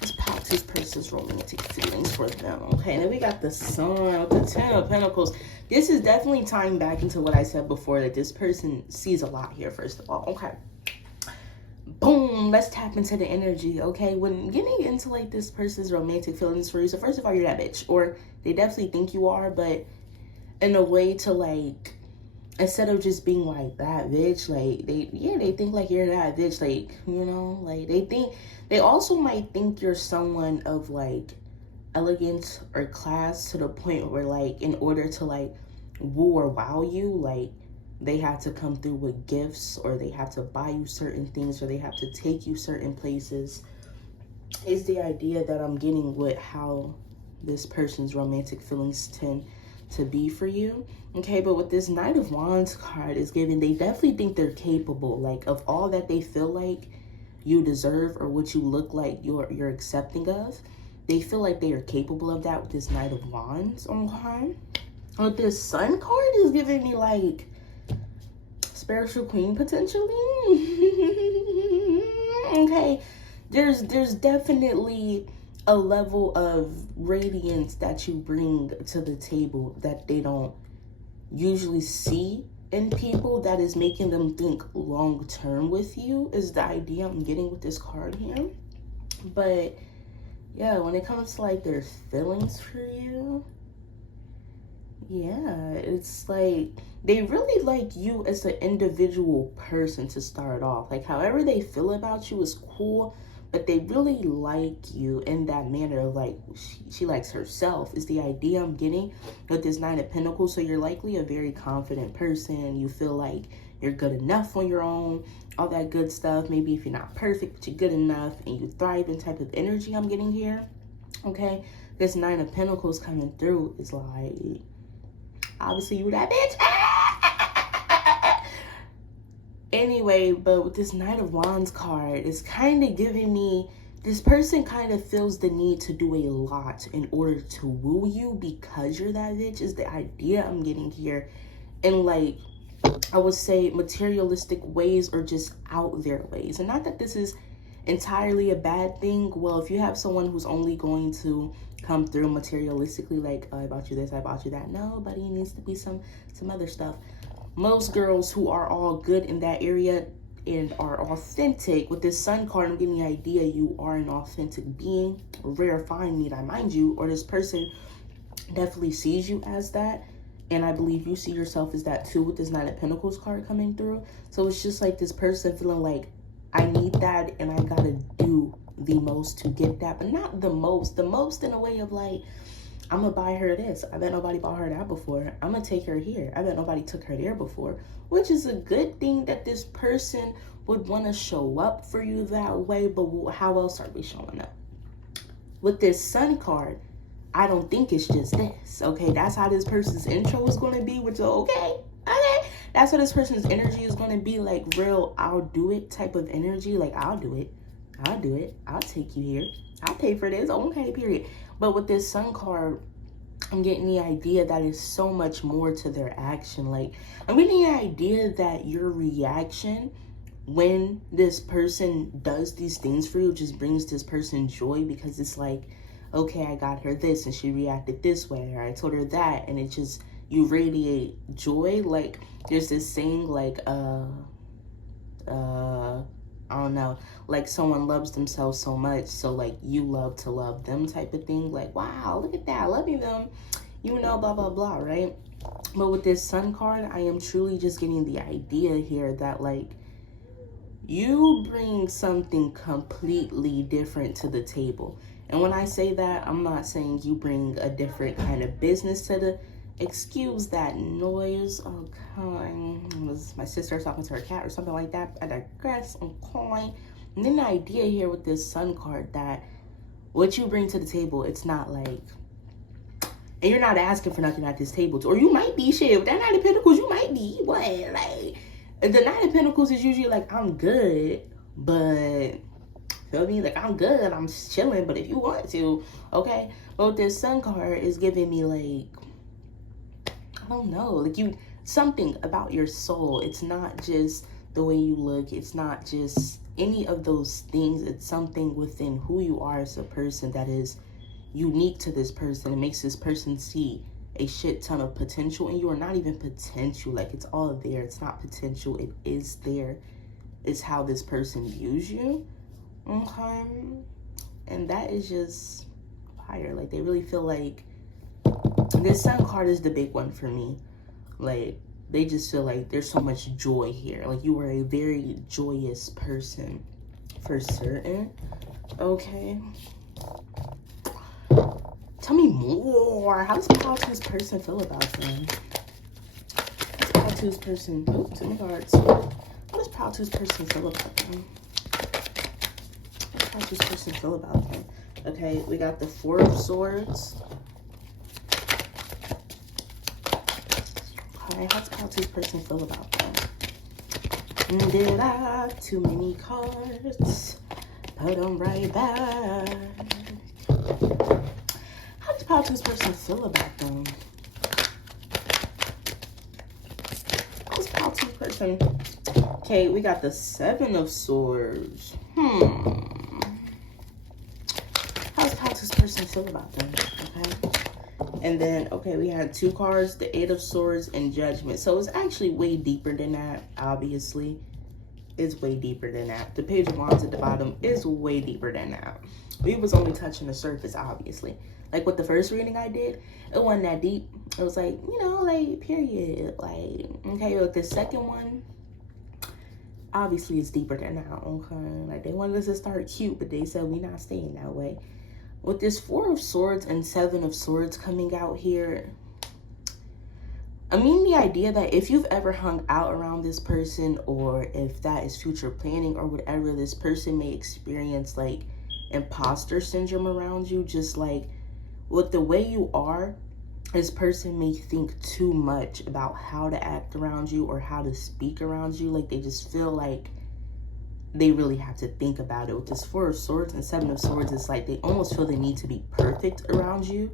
What's Pile 2's person's romantic feelings for them? Okay, and then we got the Sun with the Ten of Pentacles. This is definitely tying back into what I said before, that this person sees a lot here, first of all. Okay. Boom. let's tap into the energy, okay? When getting into like this person's romantic feelings for you, so first of all, you're that bitch, or they definitely think you are, but in a way to like, instead of just being like that bitch, like they think like you're that bitch, like, you know, like they also might think you're someone of like elegance or class, to the point where like in order to like woo or wow you, like they have to come through with gifts, or they have to buy you certain things, or they have to take you certain places. Is the idea that I'm getting with how this person's romantic feelings tend to be for you. Okay, but with this Knight of Wands card is given, they definitely think they're capable, like, of all that they feel like you deserve, or what you look like you're accepting of. They feel like they are capable of that with this Knight of Wands on card. With this Sun card is giving me like spiritual queen potentially. Okay, there's definitely a level of radiance that you bring to the table that they don't usually see in people, that is making them think long term with you, is the idea I'm getting with this card here. But yeah, when it comes to like their feelings for you, yeah, it's like they really like you as an individual person to start off. Like however they feel about you is cool, but they really like you in that manner. Like she likes herself is the idea I'm getting with this Nine of Pentacles. So you're likely a very confident person. You feel like you're good enough on your own, all that good stuff. Maybe if you're not perfect, but you're good enough and you thrive in type of energy I'm getting here. Okay, this Nine of Pentacles coming through is like, obviously you that bitch. Anyway, but with this Knight of Wands card, it's kind of giving me, this person kind of feels the need to do a lot in order to woo you because you're that bitch, is the idea I'm getting here. And like, I would say materialistic ways, or just out there ways. And not that this is entirely a bad thing. Well, if you have someone who's only going to come through materialistically, like, oh, I bought you this, I bought you that. No, buddy, it needs to be some other stuff. Most girls who are all good in that area and are authentic, with this Sun card, I'm getting the idea you are an authentic being, verifying me, that mind you, or this person definitely sees you as that. And I believe you see yourself as that too, with this Nine of Pentacles card coming through. So it's just like this person feeling like, I need that and I gotta do the most to get that. But not the most in a way of like, I'm gonna buy her this. I bet nobody bought her that before. I'm gonna take her here. I bet nobody took her there before. Which is a good thing that this person would want to show up for you that way. But how else are we showing up? With this Sun card, I don't think it's just this. Okay, that's how this person's intro is gonna be. Which is okay. That's how this person's energy is gonna be, like real I'll do it type of energy. Like, I'll do it. I'll take you here. I'll pay for this. Okay, period. But with this Sun card, I'm getting the idea that it's so much more to their action. Like, I'm getting the idea that your reaction when this person does these things for you just brings this person joy, because it's like, okay, I got her this and she reacted this way, or I told her that, and it just, you radiate joy. Like, there's this saying like, I don't know, like someone loves themselves so much, so like you love to love them type of thing. Like, wow, look at that, loving them, you know, blah, blah, blah, right? But with this Sun card, I am truly just getting the idea here that like, you bring something completely different to the table. And when I say that, I'm not saying you bring a different kind of business to the, excuse that noise. Okay, my sister talking to her cat or something like that. I digress. Okay. And then the idea here with this Sun card, that what you bring to the table, it's not like, and you're not asking for nothing at this table, or you might be, shit, with that Nine of Pentacles, you might be, what, like, the Nine of Pentacles is usually like, I'm good, but, feel me, like, I'm good, I'm chilling, but if you want to, okay. But with this Sun card is giving me like, I don't know, like you, something about your soul. It's not just the way you look. It's not just any of those things. It's something within who you are as a person that is unique to this person. It makes this person see a shit ton of potential in you, or not even potential. Like, it's all there. It's not potential. It is there. It's how this person views you. Okay. And that is just fire. Like, they really feel like this Sun card is the big one for me. Like, they just feel like there's so much joy here. Like, you are a very joyous person for certain. Okay. Tell me more. How does Paltu's person feel about them? How does Paltu's person... Oh, too many cards. How does Paltu's person feel about them? How does Paltu's person feel about them? Okay, we got the Four of Swords. Okay, how does Paltu's person feel about them? Did I? Too many cards. Put them right back. How does Paltu's person feel about them? How's Paltu's person? Okay, we got the Seven of Swords. How's Paltu's person feel about them? Okay. And then, okay, we had two cards, the Eight of Swords and Judgment. So it's actually way deeper than that, obviously. It's way deeper than that. The Page of Wands at the bottom is way deeper than that. We was only touching the surface, obviously. Like with the first reading I did, it wasn't that deep. It was like, you know, like, period. Like, okay, with the second one, obviously it's deeper than that, okay? Like, they wanted us to start cute, but they said we not staying that way. With this Four of Swords and Seven of Swords coming out here, I mean, the idea that if you've ever hung out around this person, or if that is future planning or whatever, this person may experience like imposter syndrome around you. Just like with the way you are, this person may think too much about how to act around you or how to speak around you. Like, they just feel like they really have to think about it. With this Four of Swords and Seven of Swords, it's like they almost feel they need to be perfect around you.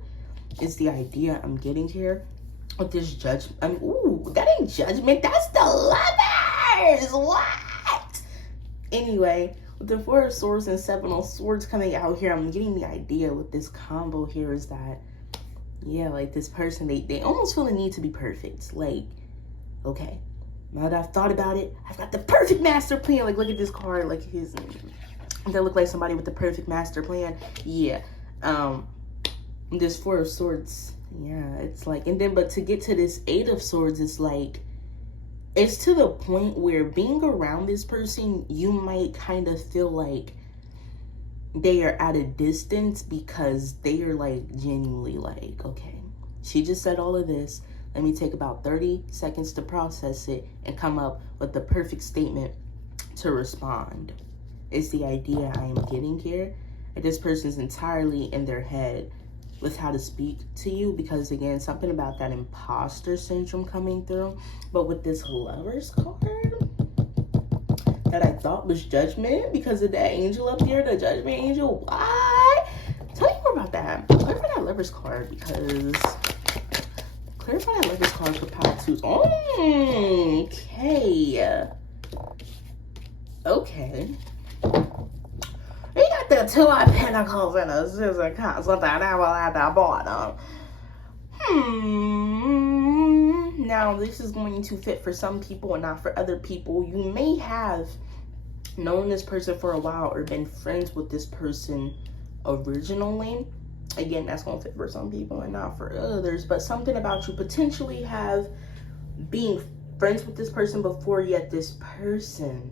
Is the idea I'm getting here. With this Judgment, I mean, ooh, that ain't Judgment, that's the Lovers. What? Anyway, with the Four of Swords and Seven of Swords coming out here, I'm getting the idea with this combo here is that, yeah, like this person, they almost feel the need to be perfect. Like, okay, now that I've thought about it, I've got the perfect master plan. Like, look at this card, like his, that look like somebody with the perfect master plan. Yeah, this Four of Swords, yeah, it's like, and then, but to get to this Eight of Swords, it's like, it's to the point where being around this person, you might kind of feel like they are at a distance because they are like genuinely like, okay, she just said all of this. Let me take about 30 seconds to process it and come up with the perfect statement to respond. It's the idea I am getting here. And this person's entirely in their head with how to speak to you, because again, something about that imposter syndrome coming through. But with this Lovers card that I thought was Judgment because of that angel up there, the Judgment angel, what? Tell me more about that. Clarify that Lovers card, because clarify that Lovers card for Paltu's. Oh, okay. Okay. We got the Two of Pentacles and a Six of Cups with the devil at the bottom. Now, this is going to fit for some people and not for other people. You may have known this person for a while or been friends with this person originally. Again, that's going to fit for some people and not for others. But something about you potentially have being friends with this person before, yet this person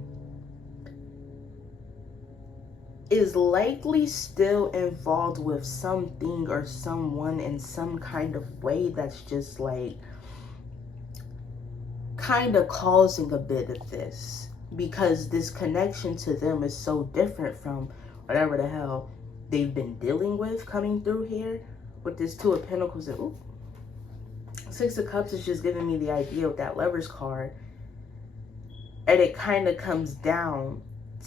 is likely still involved with something or someone in some kind of way that's just like kind of causing a bit of this, because this connection to them is so different from whatever the hell they've been dealing with coming through here. With this Two of Pentacles and ooh, Six of Cups is just giving me the idea of that Lovers card, and it kind of comes down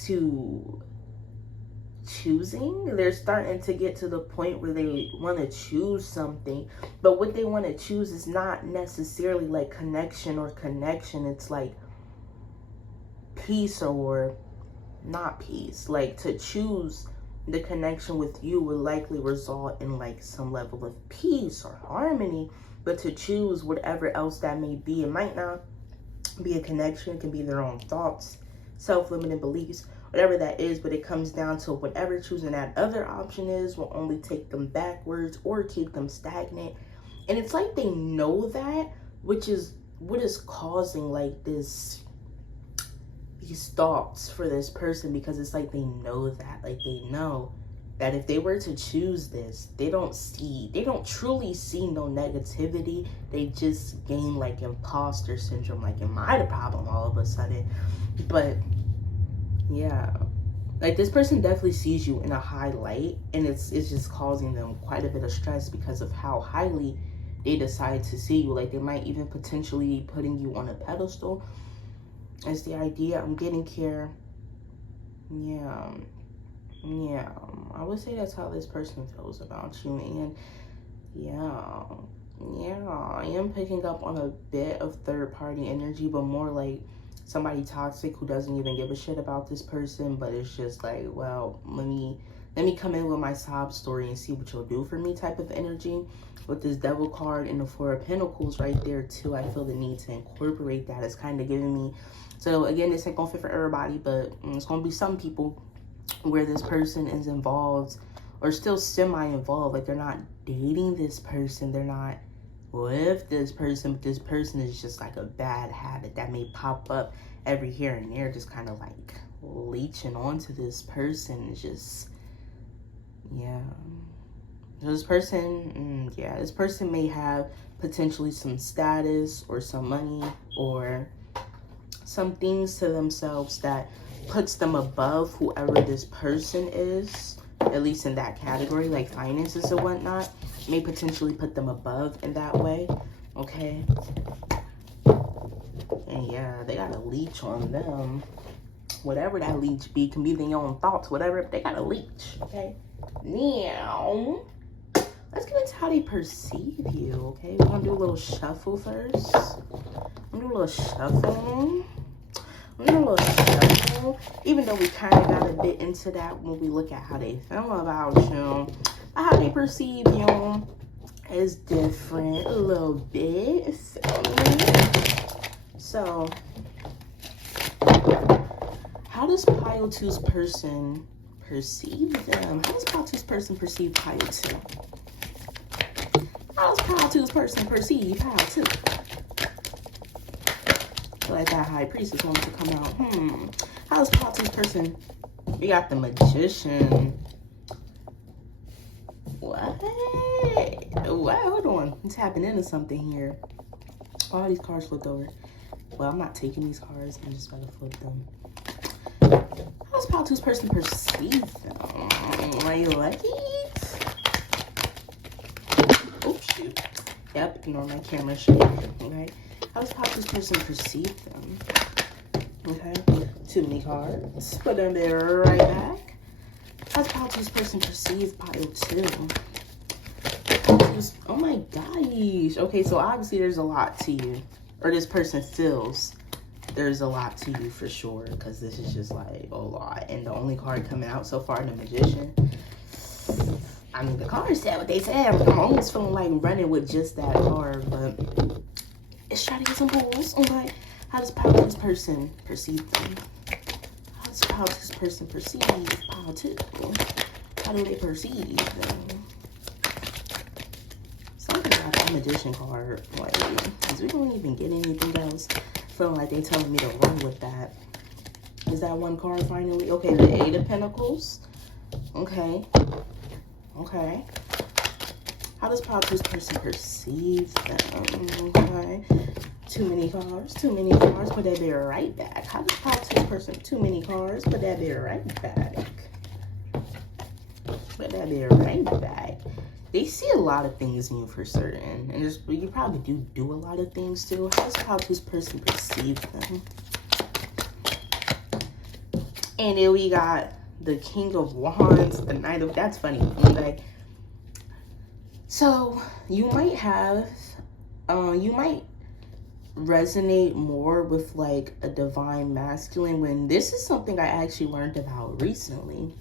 to choosing. They're starting to get to the point where they want to choose something, but what they want to choose is not necessarily like connection or connection. It's like peace or not peace. Like, to choose the connection with you will likely result in like some level of peace or harmony, but to choose whatever else that may be, it might not be a connection. It can be their own thoughts, self-limiting beliefs, whatever that is, but it comes down to whatever choosing that other option is will only take them backwards or keep them stagnant. And it's like they know that, which is what is causing like these thoughts for this person, because it's like they know that, like they know that if they were to choose this, they don't truly see no negativity. They just gain like imposter syndrome, like, am I the problem all of a sudden? But yeah, like this person definitely sees you in a high light, and it's just causing them quite a bit of stress because of how highly they decide to see you. Like they might even potentially be putting you on a pedestal. It's the idea I'm getting here. Yeah, I would say that's how this person feels about you. And yeah, I am picking up on a bit of third party energy, but more like somebody toxic who doesn't even give a shit about this person, but it's just like, well, let me come in with my sob story and see what you'll do for me type of energy. With this Devil card and the Four of Pentacles right there too, I feel the need to incorporate that. It's kind of giving me, so again, this ain't gonna fit for everybody, but it's gonna be some people where this person is involved or still semi-involved. Like they're not dating this person, they're not with this person, but this person is just like a bad habit that may pop up every here and there, just kind of like leeching onto this person. It's just, yeah. This person, this person may have potentially some status or some money or some things to themselves that puts them above whoever this person is, at least in that category, like finances and whatnot, may potentially put them above in that way, okay? And yeah, they got a leech on them. Whatever that leech be, can be their own thoughts, whatever, they got a leech, okay? Now, let's get into how they perceive you, okay? We're gonna do a little shuffle first. I'm gonna do a little shuffle. Even though we kind of got a bit into that when we look at how they feel about you, how they perceive you is different a little bit. So, how does Pile 2's person perceive them? How does Pile 2's person perceive Pile 2? How does Pile 2's person perceive Pile 2? Like that High Priestess wants to come out. How does Pile 2's person? We got the Magician. What? Hold on. I'm tapping into something here. All these cards flipped over. Well, I'm not taking these cards. I'm just going to flip them. How does Pile 2's person perceive them? Like it? Oh, shoot. Yep, ignore my camera shake. Okay. How does Pile 2's person perceive them? Okay. Too many cards. Put them there right back. How does Pile 2's person perceive Pile 2? Oh my gosh. Okay, so obviously there's a lot to you. Or this person feels there's a lot to you for sure. Because this is just like a lot. And the only card coming out so far, the Magician. I mean, the card said what they said. I'm almost feeling like running with just that card. But it's trying to get some pulls. Okay. How does Pile 2's person perceive them? How does Pile 2's person perceive Pile 2? How do they perceive them? Something about that Magician card, like, because we don't even get anything else. Feeling like they telling me to run with that. Is that one card finally? Okay, the Eight of Pentacles. Okay. How does Pile 2's person perceive them? Okay. Too many cards, put that bear right back. How does Pile 2's person, too many cards, put that bear right back. Put that bear right back. They see a lot of things in you for certain. And you probably do a lot of things too. How does Pile 2's person perceive them? And then we got the King of Wands, the Knight of, that's funny. Okay. So you might have, you might resonate more with like a divine masculine, when this is something I actually learned about recently.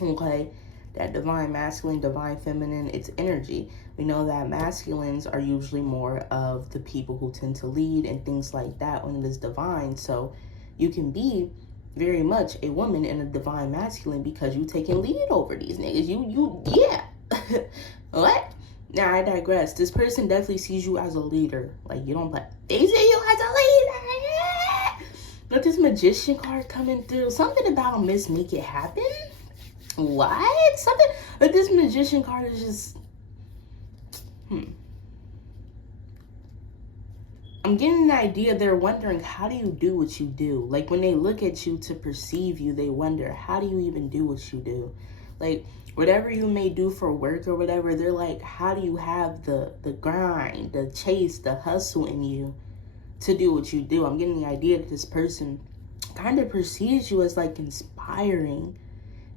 Okay. That divine masculine, divine feminine, it's energy. We know that masculines are usually more of the people who tend to lead and things like that when it is divine. So you can be very much a woman and a divine masculine because you taking lead over these niggas. Yeah. What? Now I digress. This person definitely sees you as a leader. Like, you don't play. They see you as a leader. Yeah. But this magician card coming through, something about Miss Make It Happen. What? Something. But this magician card is just. I'm getting an idea they're wondering, how do you do what you do? Like, when they look at you to perceive you, they wonder, how do you even do what you do? Like, whatever you may do for work or whatever, they're like, how do you have the grind, the chase, the hustle in you to do what you do? I'm getting the idea that this person kind of perceives you as like inspiring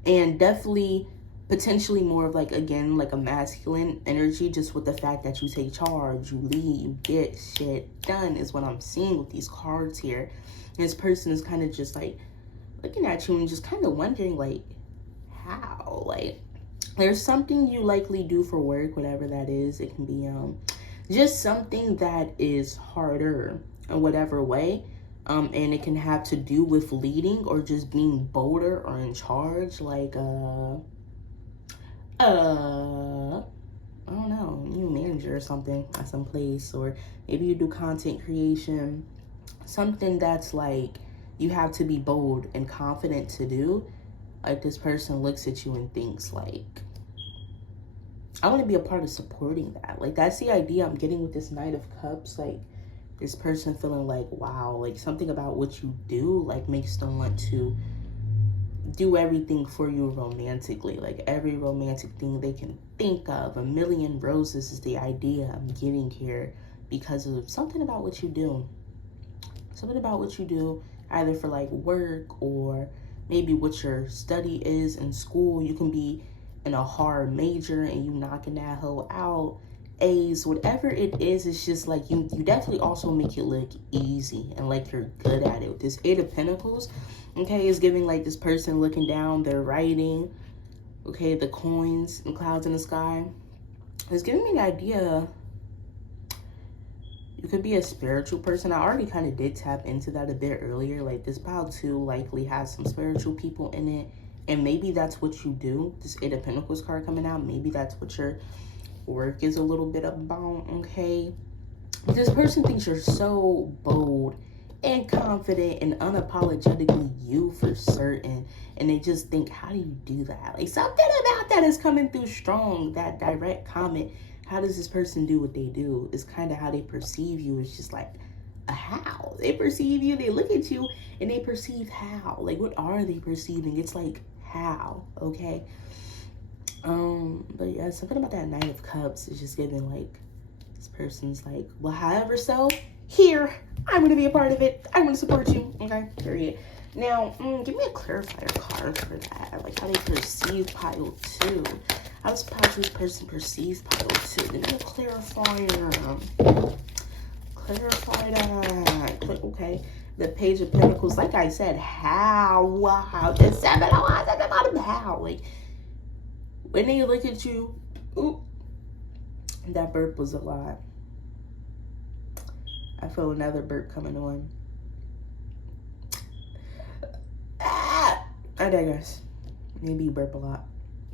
and definitely potentially more of like, again, like a masculine energy, just with the fact that you take charge, you lead, you get shit done is what I'm seeing with these cards here. And this person is kind of just like looking at you and just kind of wondering, like, how? Like, there's something you likely do for work, whatever that is. It can be just something that is harder in whatever way. And it can have to do with leading or just being bolder or in charge. Like, I don't know, you manager or something at some place, or maybe you do content creation, something that's like you have to be bold and confident to do. Like, this person looks at you and thinks like, I want to be a part of supporting that. Like, that's the idea I'm getting with this Knight of Cups. Like, this person feeling like, wow, like something about what you do like makes them want to do everything for you romantically. Like, every romantic thing they can think of. A million roses is the idea I'm getting here because of something about what you do. Something about what you do, either for like work or maybe what your study is in school. You can be in a hard major and you knocking that hoe out. A's, whatever it is, it's just like you definitely also make it look easy and like you're good at it. With this Eight of Pentacles, okay, is giving like this person looking down, they're writing, okay, the coins and clouds in the sky. It's giving me an idea you could be a spiritual person. I already kind of did tap into that a bit earlier. Like, this pile too likely has some spiritual people in it, and maybe that's what you do. This Eight of Pentacles card coming out, maybe that's what your work is a little bit about, okay? This person thinks you're so bold and confident and unapologetically you for certain, and they just think, how do you do that? Like, something about that is coming through strong. That direct comment, how does this person do what they do, is kind of how they perceive you. It's just like a how they perceive you. They look at you and they perceive how. Like, what are they perceiving? It's like, how? Okay. But yeah, something about that Knight of Cups is just giving like, this person's like, well, however, so here, I'm going to be a part of it. I'm going to support you. Okay, period. Now, give me a clarifier card for that. Like, how they perceive pile 2. How does pile 2's person perceive pile 2? Give me a clarifier. Clarify that. Okay. The Page of Pentacles. Like I said, how? Wow. The 7 of Wands at the bottom. How? Like, when they look at you, ooh, that burp was a lot. I feel another burp coming on. I digress. Maybe you burp a lot.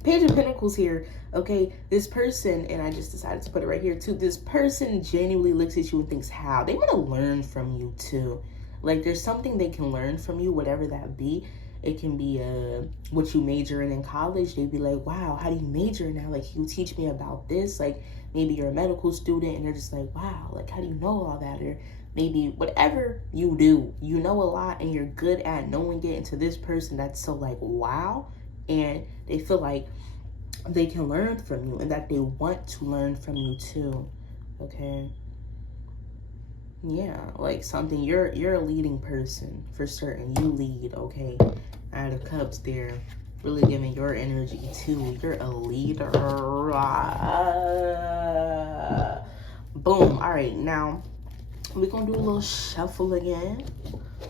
Page of Pentacles here, okay? This person, and I just decided to put it right here too, this person genuinely looks at you and thinks, how? They want to learn from you too. Like, there's something they can learn from you, whatever that be. It can be what you major in college. They'd be like, wow, how do you major now? Like, you teach me about this. Like, maybe you're a medical student and they're just like, wow, like, how do you know all that? Or maybe whatever you do, you know a lot and you're good at knowing it. And to this person, that's so like, wow. And they feel like they can learn from you and that they want to learn from you too. Okay. Yeah, like something, you're a leading person for certain. You lead, okay? Out of Cups there, really giving your energy too. You're a leader. Boom. All right, now we're gonna do a little shuffle again.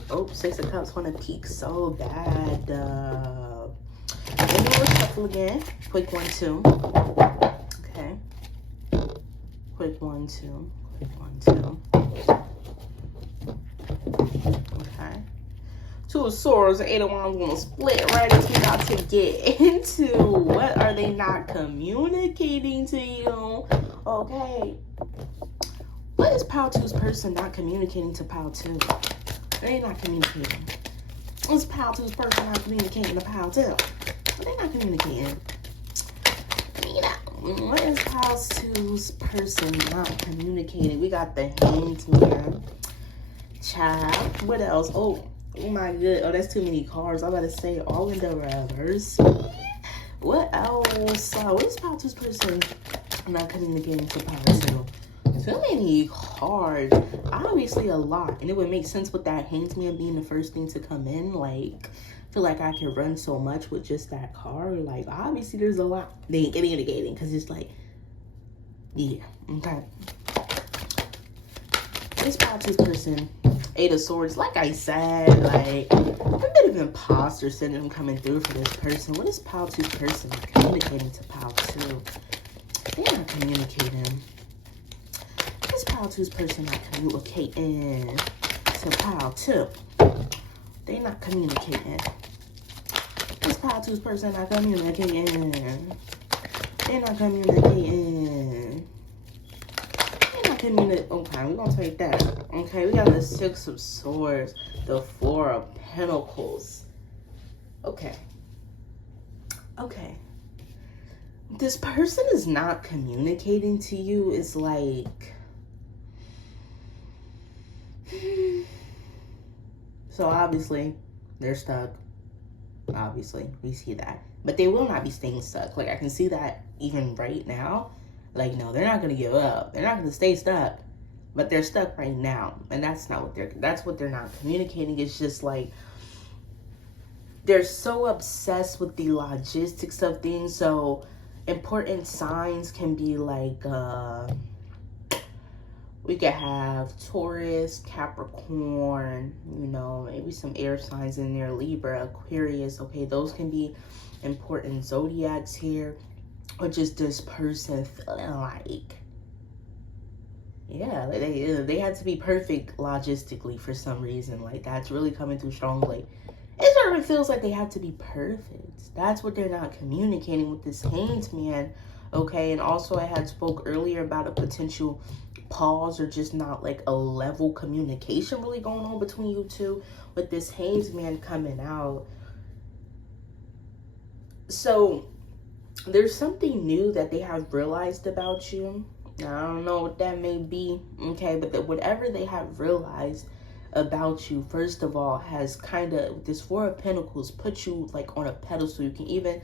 Oh, Six of Cups want to peek so bad. We're gonna do a little shuffle again. Quick 1, 2. Okay. Quick 1, 2. Quick 1, 2. Okay. Two of Swords and Eight of Wands gonna split right as we about to get into what are they not communicating to you? Okay. What is Pile 2's person not communicating to Pile 2? They not communicating. What's Pile 2's person not communicating to Pile 2? They're not communicating. What is Pile 2's person not communicating? We got the Hanged Man. Child. What else? Oh my good. Oh, that's too many cards. I'm about to say all in the reverse. What else? What is Pile 2's person not communicating to Pile 2? Too many cards. Obviously a lot. And it would make sense with that Hanged Man being the first thing to come in. Like, I feel like I can run so much with just that card. Like, obviously there's a lot they ain't communicating. Because it's like, yeah. Okay. This Pile 2's person, Eight of Swords. Like I said, like, a bit of imposter syndrome coming through for this person. What is Pile 2's person communicating to Pile 2? They're not communicating. This Pile 2's person not communicating to Pile 2. They not communicating. This Pile 2's person not communicating. They're not communicating. They're not communicating. Okay, we're gonna take that. Okay, we got the Six of Swords, the Four of Pentacles. Okay. Okay. This person is not communicating to you. Is like, so obviously they're stuck. Obviously we see that, but they will not be staying stuck. Like, I can see that even right now. Like, no, they're not gonna give up. They're not gonna stay stuck, but they're stuck right now, and that's what they're not communicating. It's just like they're so obsessed with the logistics of things. So important signs can be like we could have Taurus, Capricorn, you know, maybe some air signs in there, Libra, Aquarius. Okay, those can be important zodiacs here. Or just this person feeling like, yeah, they had to be perfect logistically for some reason. Like, that's really coming through strongly. It sort of feels like they have to be perfect. That's what they're not communicating with this Hanged Man. Okay, and also I had spoke earlier about a potential pause or just not like a level communication really going on between you two with this Hanged Man coming out. So there's something new that they have realized about you. I don't know what that may be, okay, but whatever they have realized about you, first of all, has kind of, with this Four of Pentacles, put you like on a pedestal. You can even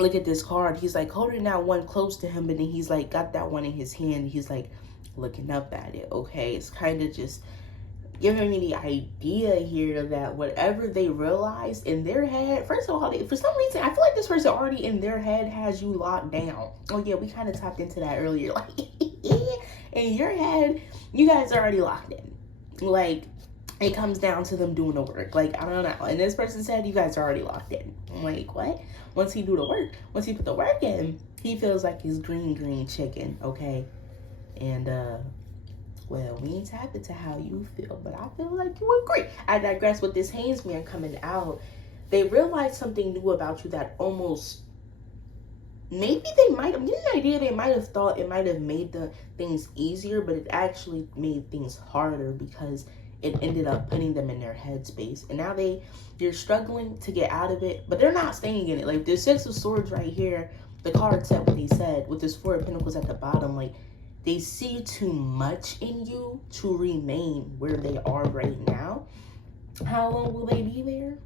look at this card. He's like holding that one close to him, and then he's like got that one in his hand. He's like looking up at it. Okay, it's kind of just giving me the idea here that whatever they realized in their head, first of all, for some reason I feel like this person already in their head has you locked down. Oh yeah, we kind of tapped into that earlier. Like, in your head, you guys are already locked in. Like, it comes down to them doing the work. Like, I don't know. And this person said you guys are already locked in. I'm like, what? Once he do the work, once he put the work in, he feels like he's green chicken. Okay. And well, we ain't tapped into how you feel, but I feel like you agree. I digress. With this Hanged Man coming out, they realized something new about you that almost, maybe they might have, get an idea, they might have thought it might have made the things easier, but it actually made things harder because it ended up putting them in their headspace. And now they're struggling to get out of it, but they're not staying in it. Like, the Six of Swords right here, the card said what they said, with this Four of Pentacles at the bottom. Like, they see too much in you to remain where they are right now. How long will they be there?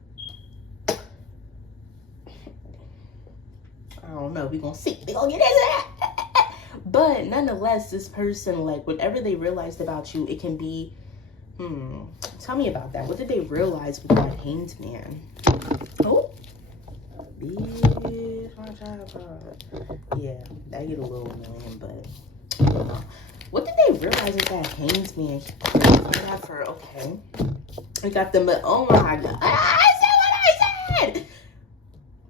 I don't know. We're going to see. We're going to get into that. But nonetheless, this person, like, whatever they realized about you, it can be, tell me about that. What did they realize with that Hanged Man? Oh. Yeah, that get a little annoying, but what did they realize with that Hanged Man? Okay. We got them, but oh my god. I said what I said!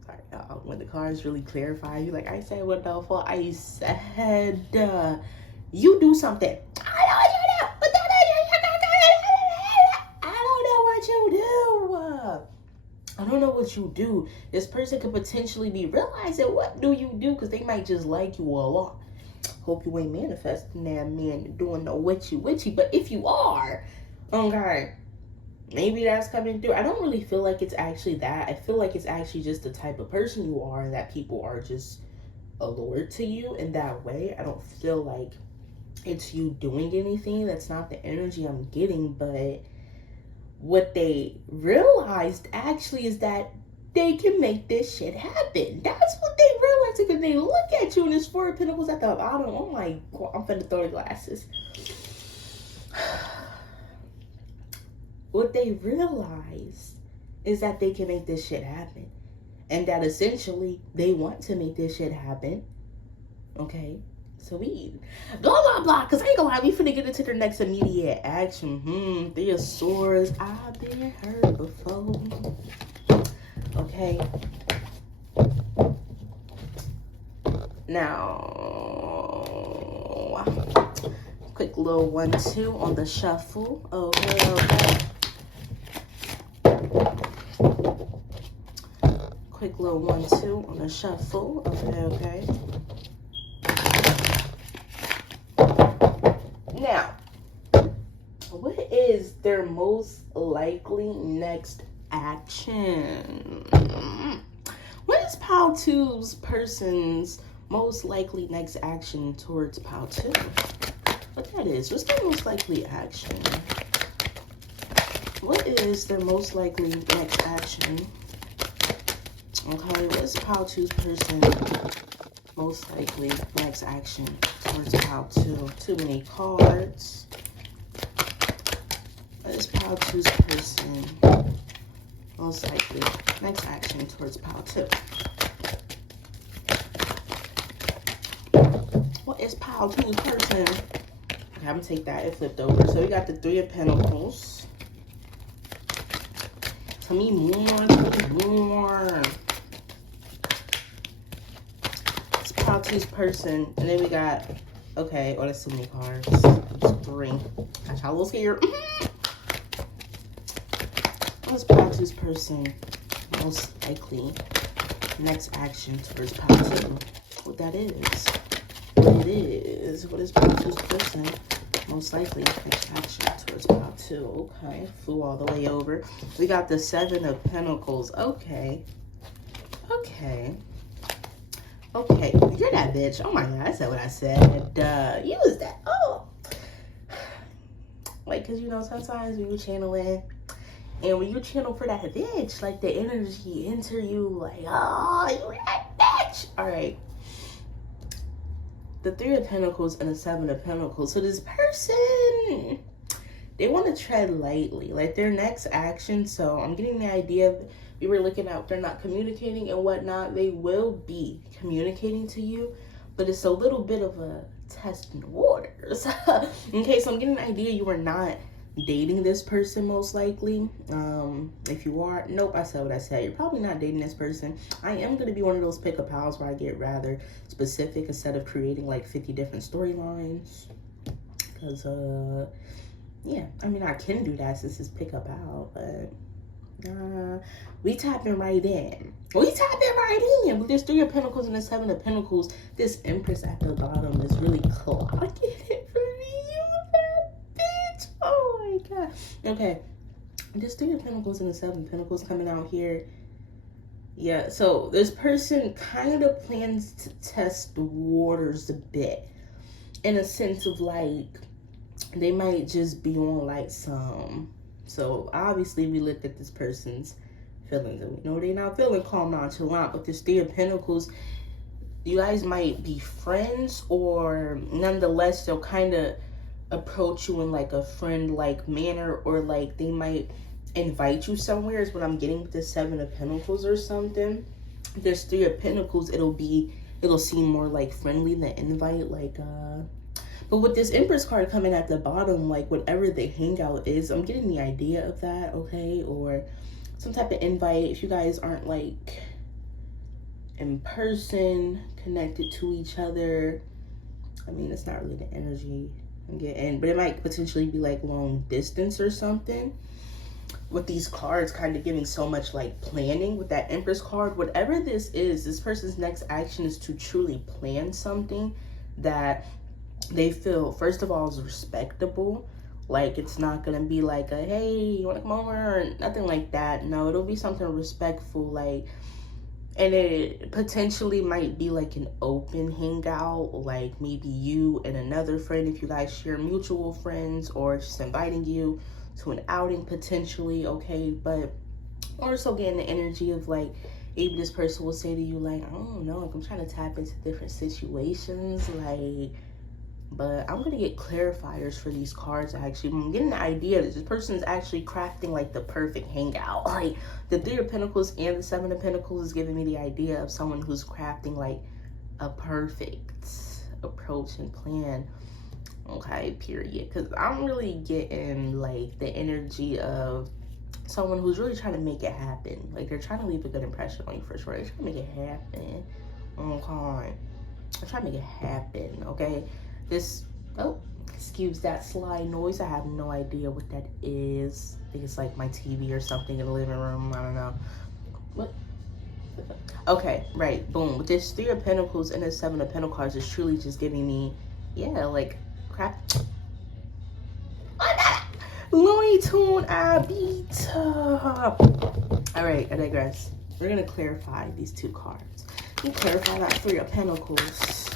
Sorry, y'all. When the cards really clarify, you like, I said what the fuck? I said, you do something. I don't know what you do. what you do. This person could potentially be realizing what do you do, because they might just like you a lot. Hope you ain't manifesting that man doing no witchy. But if you are, okay, maybe that's coming through. I don't really feel like it's actually that. I feel like it's actually just the type of person you are, that people are just allured to you in that way. I don't feel like it's you doing anything. That's not the energy I'm getting. But what they realized actually is that they can make this shit happen. That's what they realized, because they look at you and there's 4 of Pentacles at the bottom. Oh my God, I'm finna throw the glasses. What they realize is that they can make this shit happen. And that essentially they want to make this shit happen. Okay? So we blah blah blah. Cause I ain't gonna lie, we finna get into the next immediate action. 3 of Swords. I've been hurt before. Okay. Now, quick little 1-2 on the shuffle. Okay. Quick little 1-2 on the shuffle. Okay. Now, what is their most likely next action? What is Pile 2's person's most likely next action towards Pile 2? What that is? What's their most likely action? What is their most likely next action? Okay, what is Pile 2's person most likely next action towards Pile 2? Too many cards. What is Pile 2's person most likely next action towards Pile 2? What is Pile 2's person? Okay, I'm gonna take that. It flipped over. So we got the 3 of Pentacles. Tell me more. It's Pile 2's person. And then we got, okay, oh, that's too many cards. It's 3. Got y'all a little scared. What's Pile 2's person most likely next action towards Pile 2? What that is? What it is? What is Pile 2's person most likely next action towards Pile 2? Okay, flew all the way over. We got the 7 of Pentacles. Okay, you're that bitch. Oh my God, I said what I said. You was that. Oh, like, cause you know sometimes when you channeling. And when you channel for that bitch, like the energy enter you, like, oh, you that bitch. All right. The 3 of Pentacles and the 7 of Pentacles. So this person, they want to tread lightly, like their next action. So I'm getting the idea, we were looking at, they're not communicating and whatnot. They will be communicating to you, but it's a little bit of a test in the waters. Okay, so I'm getting the idea you are not dating this person most likely. If you are, nope, I said what I said. You're probably not dating this person. I am going to be one of those pick-up pals where I get rather specific instead of creating like 50 different storylines. Because, yeah, I mean, I can do that since it's pick-up out, but we tapping right in. With this 3 of Pentacles and the 7 of Pentacles, this Empress at the bottom is really clocking it for me. Oh my God. Okay. This 3 of Pentacles and the 7 of Pentacles coming out here. Yeah, so this person kind of plans to test the waters a bit. In a sense of like, they might just be on like some. So obviously we looked at this person's feelings and we know they're not feeling calm, nonchalant. But this 3 of Pentacles, you guys might be friends, or nonetheless they'll kind of approach you in like a friend-like manner, or like they might invite you somewhere is what I'm getting with the 7 of Pentacles or something. There's 3 of Pentacles, it'll seem more like friendly than invite, like but with this Empress card coming at the bottom, like whatever the hangout is, I'm getting the idea of that, okay? Or some type of invite if you guys aren't like in person, connected to each other. I mean, it's not really the energy I'm getting, but it might potentially be like long distance or something. with these cards kind of giving so much like planning with that Empress card, whatever this is, this person's next action is to truly plan something that they feel, first of all, is respectable. Like, it's not gonna be like a, hey, you wanna come over, or nothing like that. No, it'll be something respectful, like, and it potentially might be like an open hangout, like maybe you and another friend, if you guys share mutual friends, or just inviting you to an outing potentially, okay? But also getting the energy of like, maybe this person will say to you like, I don't know, like I'm trying to tap into different situations, like, but I'm gonna get clarifiers for these cards. Actually, I'm getting the idea that this person is actually crafting like the perfect hangout. Like the Three of Pentacles and the Seven of Pentacles is giving me the idea of someone who's crafting like a perfect approach and plan. Okay, period. Because I'm really getting like the energy of someone who's really trying to make it happen. Like they're trying to leave a good impression on you for sure. They're trying to make it happen. Okay, they're trying to make it happen. Okay. This, oh, excuse that sly noise. I have no idea what that is. I think it's like my TV or something in the living room. I don't know. What? Okay, right. Boom. With this Three of Pentacles and the Seven of Pentacles cards is truly just giving me, yeah, like crap. Looney Tune Abita. All right, I digress. We're gonna clarify these two cards. We clarify that Three of Pentacles.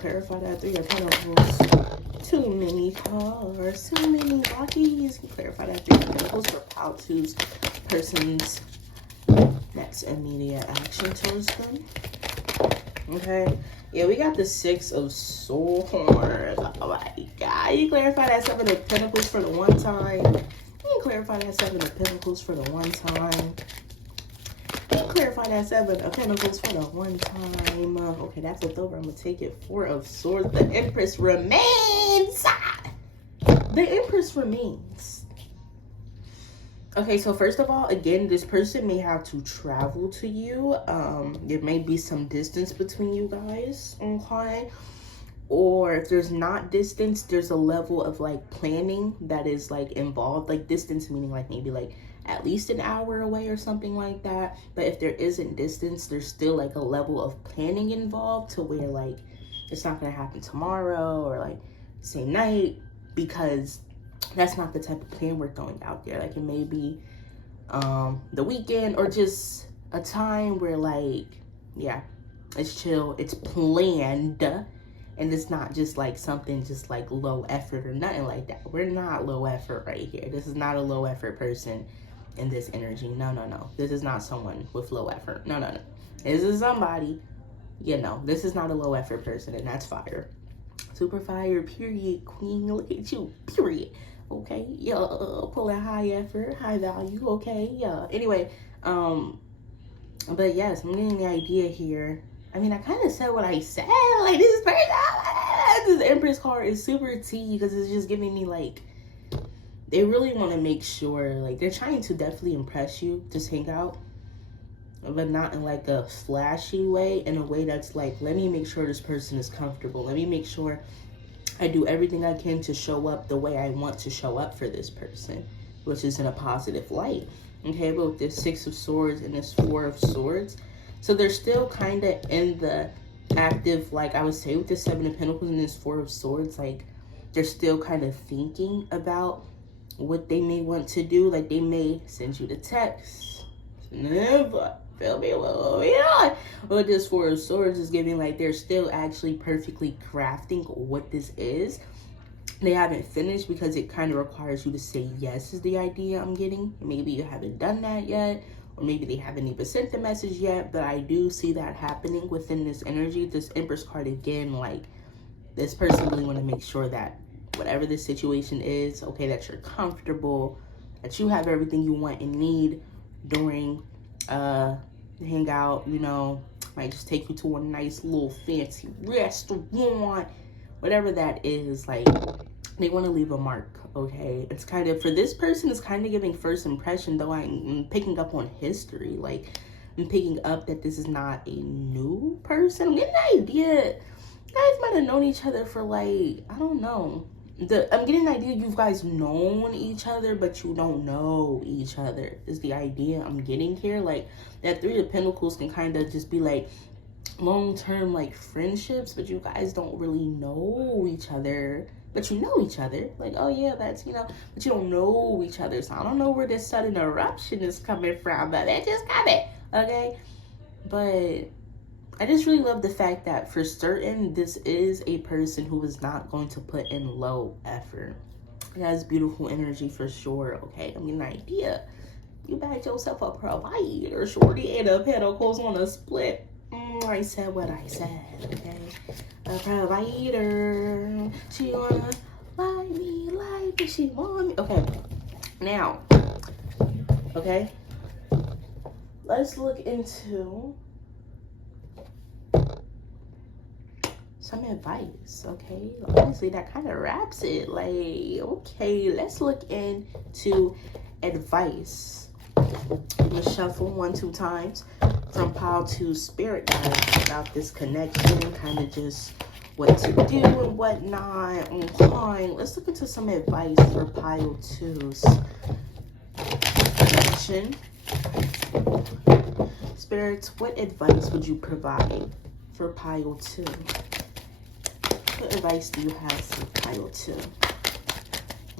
Clarify that Three of Pentacles. Too many cards, too many rockies. Clarify that Three of Pentacles for Paltu's person's next immediate action towards them. Okay. Yeah, we got the Six of Swords. Oh my God. You clarify that Seven of Pentacles for the one time. You clarify that Seven of Pentacles for the one time. Clarify that Seven of Pentacles for the one time. Okay, that's a over. I'm gonna take it. Four of Swords. The Empress remains. The Empress remains. Okay, so first of all, again, this person may have to travel to you. There may be some distance between you guys. Okay. Or if there's not distance, there's a level of like planning that is like involved. Like distance meaning like maybe like at least an hour away or something like that. But if there isn't distance, there's still like a level of planning involved to where like it's not gonna happen tomorrow or like same night, because that's not the type of plan we're throwing out there. Like it may be the weekend or just a time where like, yeah, it's chill, it's planned, and it's not just like something just like low effort or nothing like that. We're not low effort right here. This is not a low effort person in this energy. No, no, no. This is not someone with low effort. No, no, no. This is somebody, you know, this is not a low effort person, and that's fire. Super fire, period, queen. Look at you, period. Okay, yeah, pulling high effort, high value, okay, yeah. Anyway, but yes, I'm getting the idea here. I mean, I kind of said what I said. Like, this is this Empress card is super tea because it's just giving me like, they really want to make sure, like, they're trying to definitely impress you, just hang out, but not in like a flashy way, in a way that's like, let me make sure this person is comfortable. Let me make sure I do everything I can to show up the way I want to show up for this person, which is in a positive light. Okay, but with this Six of Swords and this Four of Swords, so they're still kind of in the active, like I would say with the Seven of Pentacles and this Four of Swords, like they're still kind of thinking about what they may want to do. Like they may send you the text, never feel me, but this Four of Swords is giving like they're still actually perfectly crafting what this is. They haven't finished because it kind of requires you to say yes is the idea I'm getting. Maybe you haven't done that yet, or maybe they haven't even sent the message yet, but I do see that happening within this energy. This Empress card again, like this person really want to make sure that whatever the situation is, okay, that you're comfortable, that you have everything you want and need during hangout. You know, might just take you to a nice little fancy restaurant, whatever that is. Like they want to leave a mark. Okay, it's kind of, for this person, it's kind of giving first impression, though I'm picking up on history. Like I'm picking up that this is not a new person. I'm getting the idea you guys might have known each other for like, I don't know, I'm getting the idea you guys known each other, but you don't know each other is the idea I'm getting here. Like that Three of Pentacles can kind of just be like long-term like friendships, but you guys don't really know each other, but you know each other. Like, oh yeah, that's, you know, but you don't know each other. So I don't know where this sudden eruption is coming from, but it just coming, okay? But I just really love the fact that for certain, this is a person who is not going to put in low effort. It has beautiful energy for sure, okay? I mean, an idea. You backed yourself a provider, shorty, and a pentacles on a split. I said what I said, okay? A provider. She wanna like me, she want me. Okay, now, okay? Let's look into some advice, okay? Honestly, that kind of wraps it. Like, okay, let's look into advice. I'm gonna shuffle 1-2 times from pile to spirit guides about this connection, kind of just what to do and what not. Okay, let's look into some advice for pile 2's connection. Spirits, what advice would you provide for pile 2? What advice do you have for pile 2?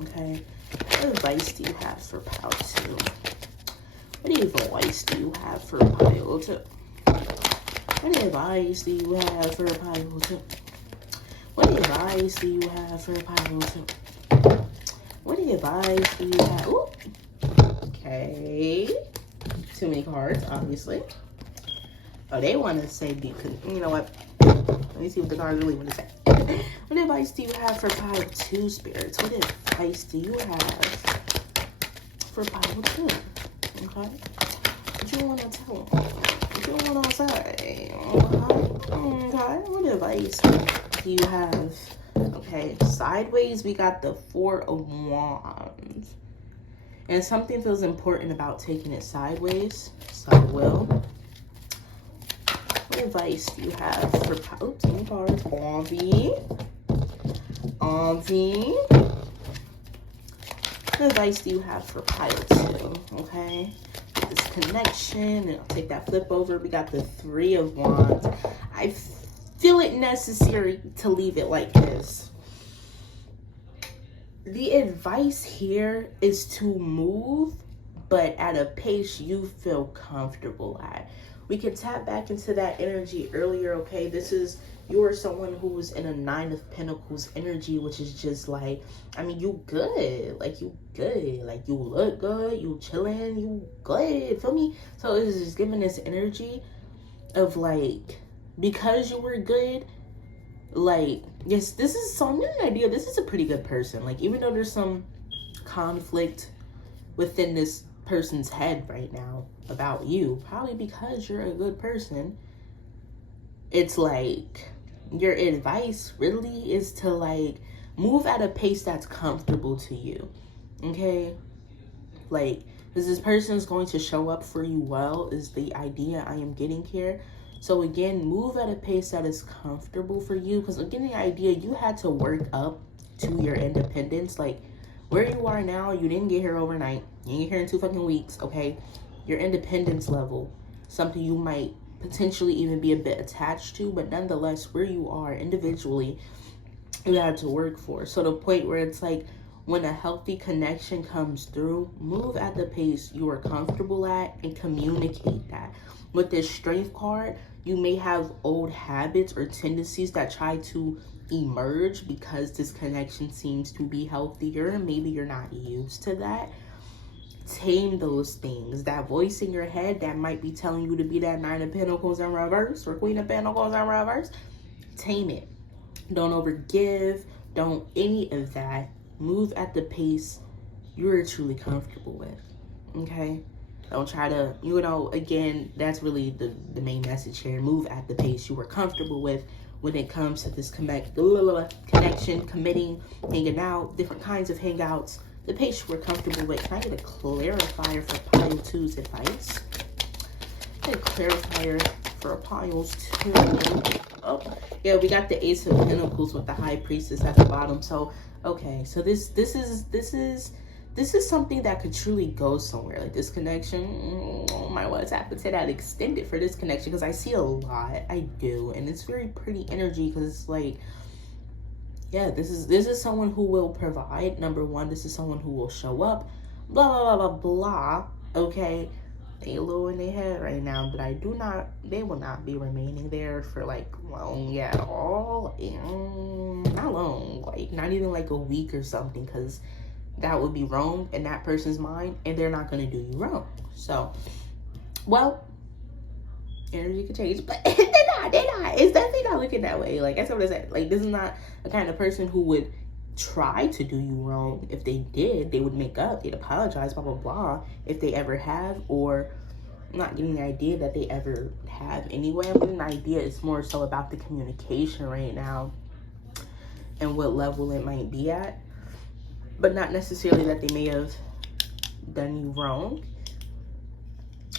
Okay. What advice do you have for pile 2? What advice do you have for pile 2? What advice do you have for pile 2? What advice do you have for pile 2? What advice do you have? Ooh. Okay. Too many cards, obviously. Oh, they want to say, you know what? Let me see what the cards really want to say. What advice do you have for pile 2, spirits? What advice do you have for pile 2? Okay? What you want to tell them? What you want to say? Okay? What advice do you have? Okay, sideways, we got the 4 of Wands. And something feels important about taking it sideways. So I will. What advice do you have for pile 2 cards? Envy. What advice do you have for pile 2? Okay. This connection. And I'll take that flip over. We got the 3 of Wands. I feel it necessary to leave it like this. The advice here is to move, but at a pace you feel comfortable at. We can tap back into that energy earlier, okay? This is, you are someone who's in a 9 of Pentacles energy, which is just like, I mean, you good. Like, you good. Like, you look good. You chilling. You good. Feel me? So it's just giving this energy of, like, because you were good, like, yes, this is, so I'm getting an idea, this is a pretty good person. Like, even though there's some conflict within this person's head right now about you, probably because you're a good person, it's like, your advice really is to, like, move at a pace that's comfortable to you, okay? Like, because this person is going to show up for you well, is the idea I am getting here. So again, move at a pace that is comfortable for you. Because again, the idea, you had to work up to your independence. Like, where you are now, you didn't get here overnight. You didn't get here in 2 fucking weeks, okay? Your independence level, something you might potentially even be a bit attached to. But nonetheless, where you are individually, you had to work for. So the point where it's like, when a healthy connection comes through, move at the pace you are comfortable at and communicate that. With this Strength card, you may have old habits or tendencies that try to emerge because this connection seems to be healthier. Maybe you're not used to that. Tame those things. That voice in your head that might be telling you to be that 9 of Pentacles in reverse or Queen of Pentacles in reverse, tame it. Don't overgive. Don't any of that. Move at the pace you're truly comfortable with, okay? Don't try to, you know, again, that's really the main message here. Move at the pace you are comfortable with when it comes to this connection, committing, hanging out, different kinds of hangouts, the pace you are comfortable with. Can I get a clarifier for pile 2's advice? Get a clarifier for piles 2. Oh, yeah, we got the Ace of Pentacles with the High Priestess at the bottom. So, Okay, so this is something that could truly go somewhere. Like this connection, oh my, what's happened to that extended for this connection? Because I see a lot, I do, and it's very pretty energy. Because it's like, yeah, this is someone who will provide. Number one, this is someone who will show up. Blah blah blah blah blah. Okay, they low in their head right now, but they will not be remaining there for like long at all. Not long, like not even like a week or something, because that would be wrong in that person's mind, and they're not going to do you wrong. So, well, energy could change, but they're not. It's definitely not looking that way. Like, that's what I said. Like, this is not the kind of person who would try to do you wrong. If they did, they would make up, they'd apologize, blah blah blah, if they ever have. Or I'm not getting the idea that they ever have anyway. I'm getting the idea it's more so about the communication right now and what level it might be at, but not necessarily that they may have done you wrong.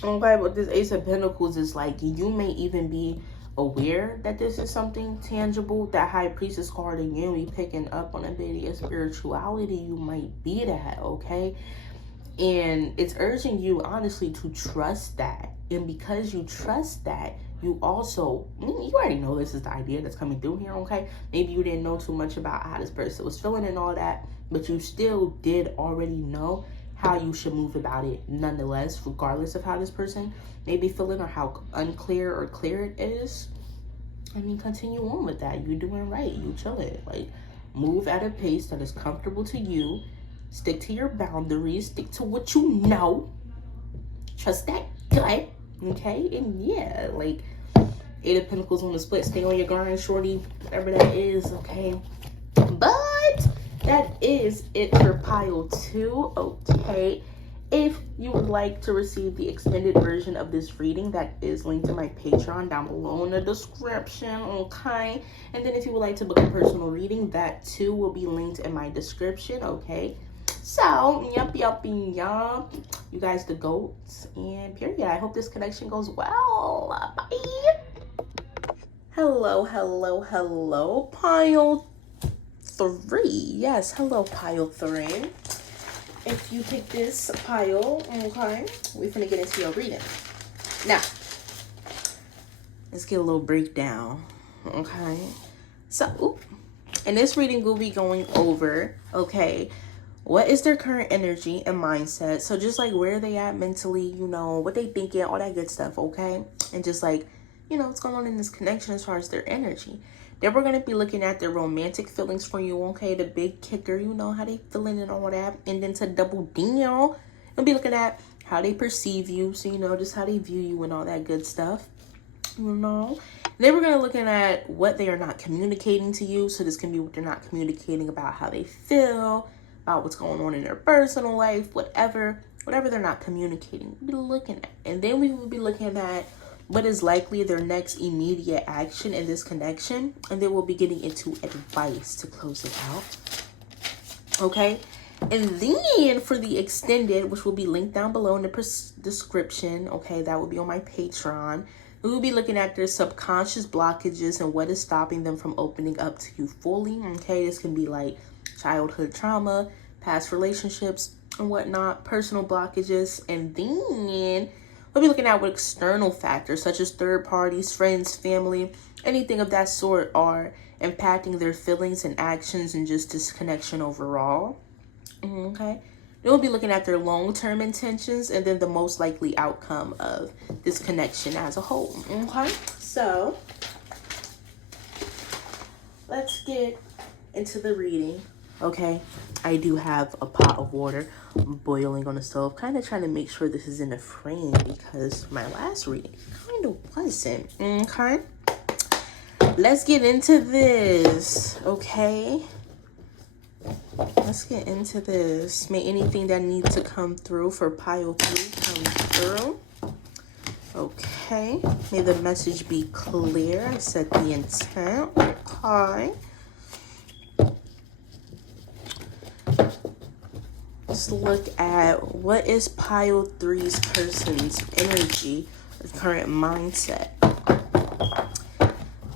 Okay, but this Ace of Pentacles is like, you may even be aware that this is something tangible. That High Priestess card again, we picking up on a bit of spirituality. You might be that, okay? And it's urging you, honestly, to trust that. And because you trust that, you also, you already know this is the idea that's coming through here, okay? Maybe you didn't know too much about how this person was feeling and all that, but you still did already know how you should move about it nonetheless, regardless of how this person may be feeling or how unclear or clear it is. I mean, continue on with that. You're doing right. You chilling. Like, move at a pace that is comfortable to you. Stick to your boundaries. Stick to what you know. Trust that gut. Okay? And yeah, like, Eight of Pentacles on the split. Stay on your grind, shorty. Whatever that is, okay? But that is it for pile 2. Okay. If you would like to receive the extended version of this reading, that is linked to my Patreon down below in the description, okay? And then if you would like to book a personal reading, that too will be linked in my description, okay? So, yup. You guys the goats, and period. I hope this connection goes well. Bye. Hello, pile 3. Yes, hello, pile 3. If you pick this pile, okay, we're finna get into your reading. Now, let's get a little breakdown, okay? So, in this reading, we'll be going over, okay, what is their current energy and mindset? So just like where they at mentally, you know, what they thinking, all that good stuff, okay? And just like, you know, what's going on in this connection as far as their energy. Then we're going to be looking at their romantic feelings for you, okay? The big kicker, you know, how they feeling and all that. And then to double down, we'll be looking at how they perceive you. So, you know, just how they view you and all that good stuff, you know. Then we're going to looking at what they are not communicating to you. So this can be what they're not communicating about how they feel, about what's going on in their personal life, whatever they're not communicating. We'll be looking at. And then we will be looking at what is likely their next immediate action in this connection. And then we'll be getting into advice to close it out. Okay? And then for the extended, which will be linked down below in the description, okay, that will be on my Patreon. We will be looking at their subconscious blockages and what is stopping them from opening up to you fully. Okay? This can be like childhood trauma, past relationships, and whatnot, personal blockages. And then we'll be looking at what external factors such as third parties, friends, family, anything of that sort are impacting their feelings and actions and just this connection overall. Okay. Then we'll be looking at their long-term intentions and then the most likely outcome of this connection as a whole. Okay. So let's get into the reading. Okay, I do have a pot of water boiling on the stove, kind of trying to make sure this is in a frame because my last reading kind of wasn't. Okay, let's get into this. Okay, let's get into this. May anything that needs to come through for pile 3 come through. Okay, may the message be clear. I set the intent. Okay. Let's look at what is pile 3's person's energy, current mindset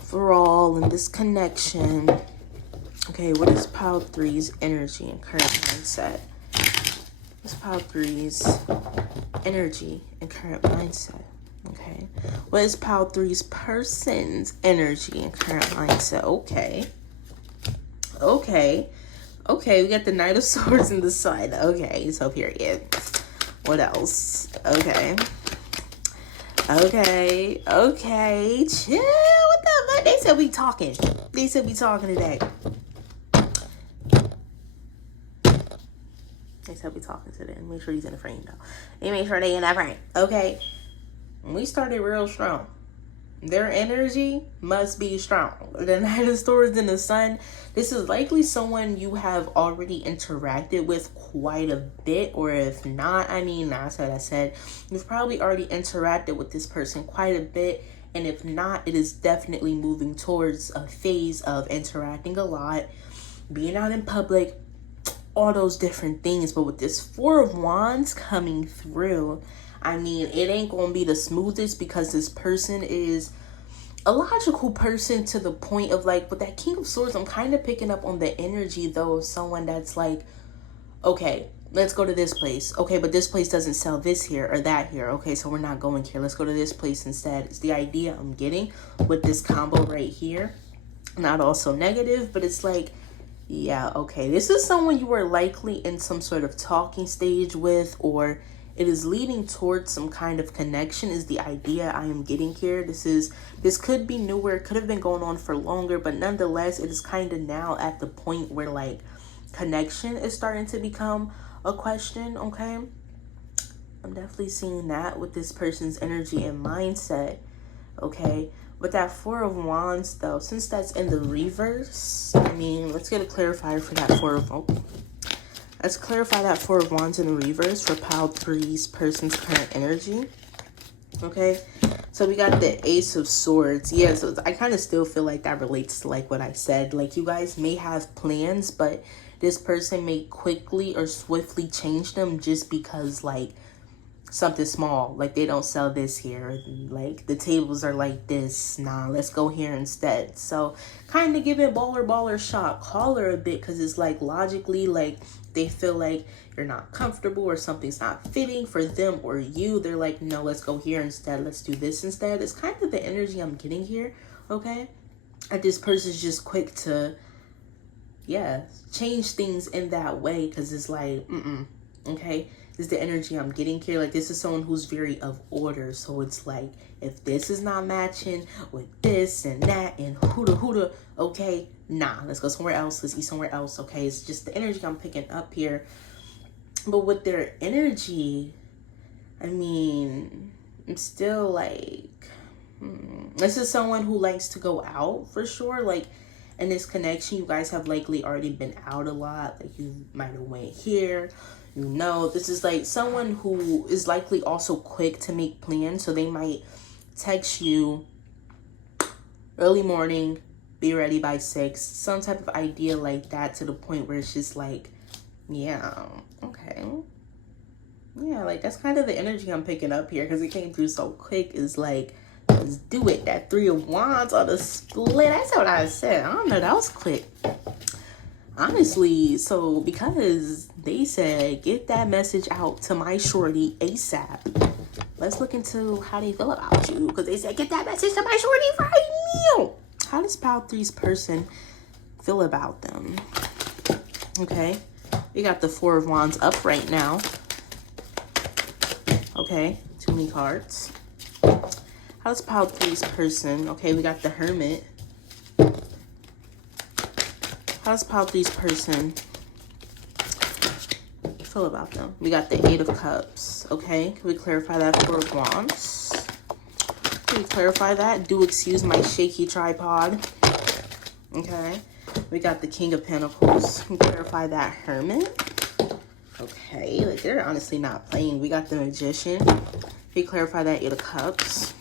for all in this connection. Okay, what is pile three's energy and current mindset? What's pile three's energy and current mindset? Okay. What is pile three's person's energy and current mindset? Okay. Okay. Okay, we got the Knight of Swords and the Sun. Okay, so period. What else? Okay. Okay. Okay. Chill. What the fuck? They said we talking. They said we talking today. They said we talking today. Make sure he's in the frame though. They make sure they in that frame. Okay. We started real strong. Their energy must be strong. The Knight of Swords and the Sun. This is likely someone you have already interacted with quite a bit. Or if not, I mean, that's what I said. You've probably already interacted with this person quite a bit. And if not, it is definitely moving towards a phase of interacting a lot. Being out in public. All those different things. But with this Four of Wands coming through, I mean, it ain't gonna be the smoothest because this person is a logical person to the point of like, with that King of Swords, I'm kind of picking up on the energy though of someone that's like, okay, let's go to this place. Okay, but this place doesn't sell this here or that here. Okay, so we're not going here. Let's go to this place instead. It's the idea I'm getting with this combo right here. Not also negative, but it's like, yeah, okay, this is someone you are likely in some sort of talking stage with, or it is leading towards some kind of connection is the idea I am getting here. This could be newer, it could have been going on for longer, but nonetheless, it is kind of now at the point where like connection is starting to become a question, okay? I'm definitely seeing that with this person's energy and mindset, okay? With that Four of Wands, though, since that's in the reverse, I mean, let's get a clarifier for that Let's clarify that Four of Wands in the reverse for pile three's person's current energy. Okay, so we got the Ace of Swords. Yeah, so I kind of still feel like that relates to like what I said. Like you guys may have plans, but this person may quickly or swiftly change them just because like something small, like they don't sell this here, like the tables are like this, nah, let's go here instead. So kind of giving baller shot caller a bit, because it's like logically like they feel like you're not comfortable or something's not fitting for them or you. They're like, no, let's go here instead, let's do this instead. It's kind of the energy I'm getting here, okay? And this person's just quick to, yeah, change things in that way, because it's like, okay? This is the energy I'm getting here. Like, this is someone who's very of order. So it's like, if this is not matching with this and that and hooda, okay, nah, let's go somewhere else. Let's eat somewhere else, okay? It's just the energy I'm picking up here. But with their energy, I mean, I'm still like, this is someone who likes to go out for sure. Like, in this connection, you guys have likely already been out a lot. Like, you might have went here. You know, this is like someone who is likely also quick to make plans. So they might text you early morning, be ready by 6, some type of idea like that, to the point where it's just like, yeah, okay. Yeah, like that's kind of the energy I'm picking up here, because it came through so quick. Is like, let's do it. That Three of Wands on the split. That's what I said. I don't know, that was quick. Honestly, so because they said get that message out to my shorty ASAP, let's look into how they feel about you, because they said get that message to my shorty right now. How does pile three's person feel about them? Okay, we got the Four of Wands up right now. Okay, too many cards. How does pile three's person, okay, we got the Hermit. How does pile three's person feel about them? We got the Eight of Cups. Okay, can we clarify that? Four of Wands. Can we clarify that? Do excuse my shaky tripod. Okay, we got the King of Pentacles. Can we clarify that? Hermit. Okay, like they're honestly not playing. We got the Magician. Can we clarify that? Eight of Cups.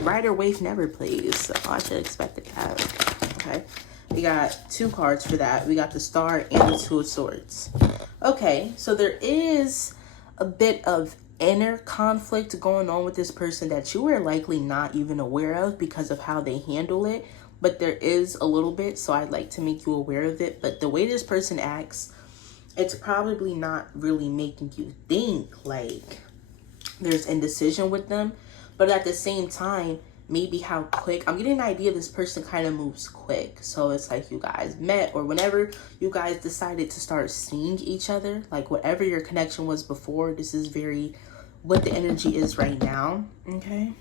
Rider Waif never plays, so I should expect that. Okay, we got 2 cards for that. We got the Star and the Two of Swords. Okay, so there is a bit of inner conflict going on with this person that you are likely not even aware of because of how they handle it. but there is a little bit, so I'd like to make you aware of it. But the way this person acts, it's probably not really making you think like there's indecision with them, but at the same time, maybe how quick, I'm getting an idea this person kind of moves quick. So it's like you guys met, or whenever you guys decided to start seeing each other, like whatever your connection was before, this is very what the energy is right now. Okay,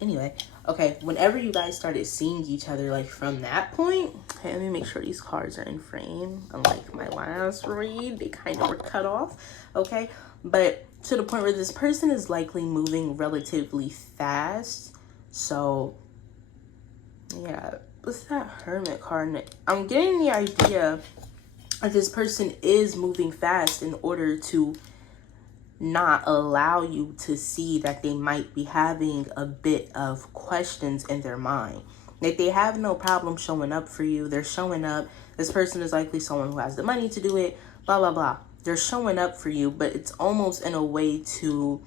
anyway, okay, whenever you guys started seeing each other, like from that point, okay, let me make sure these cards are in frame. Unlike my last read, they kind of were cut off. Okay, but to the point where this person is likely moving relatively fast. So yeah, what's that Hermit card? I'm getting the idea that this person is moving fast in order to not allow you to see that they might be having a bit of questions in their mind. Like they have no problem showing up for you. They're showing up. This person is likely someone who has the money to do it, blah, blah, blah. They're showing up for you, but it's almost in a way to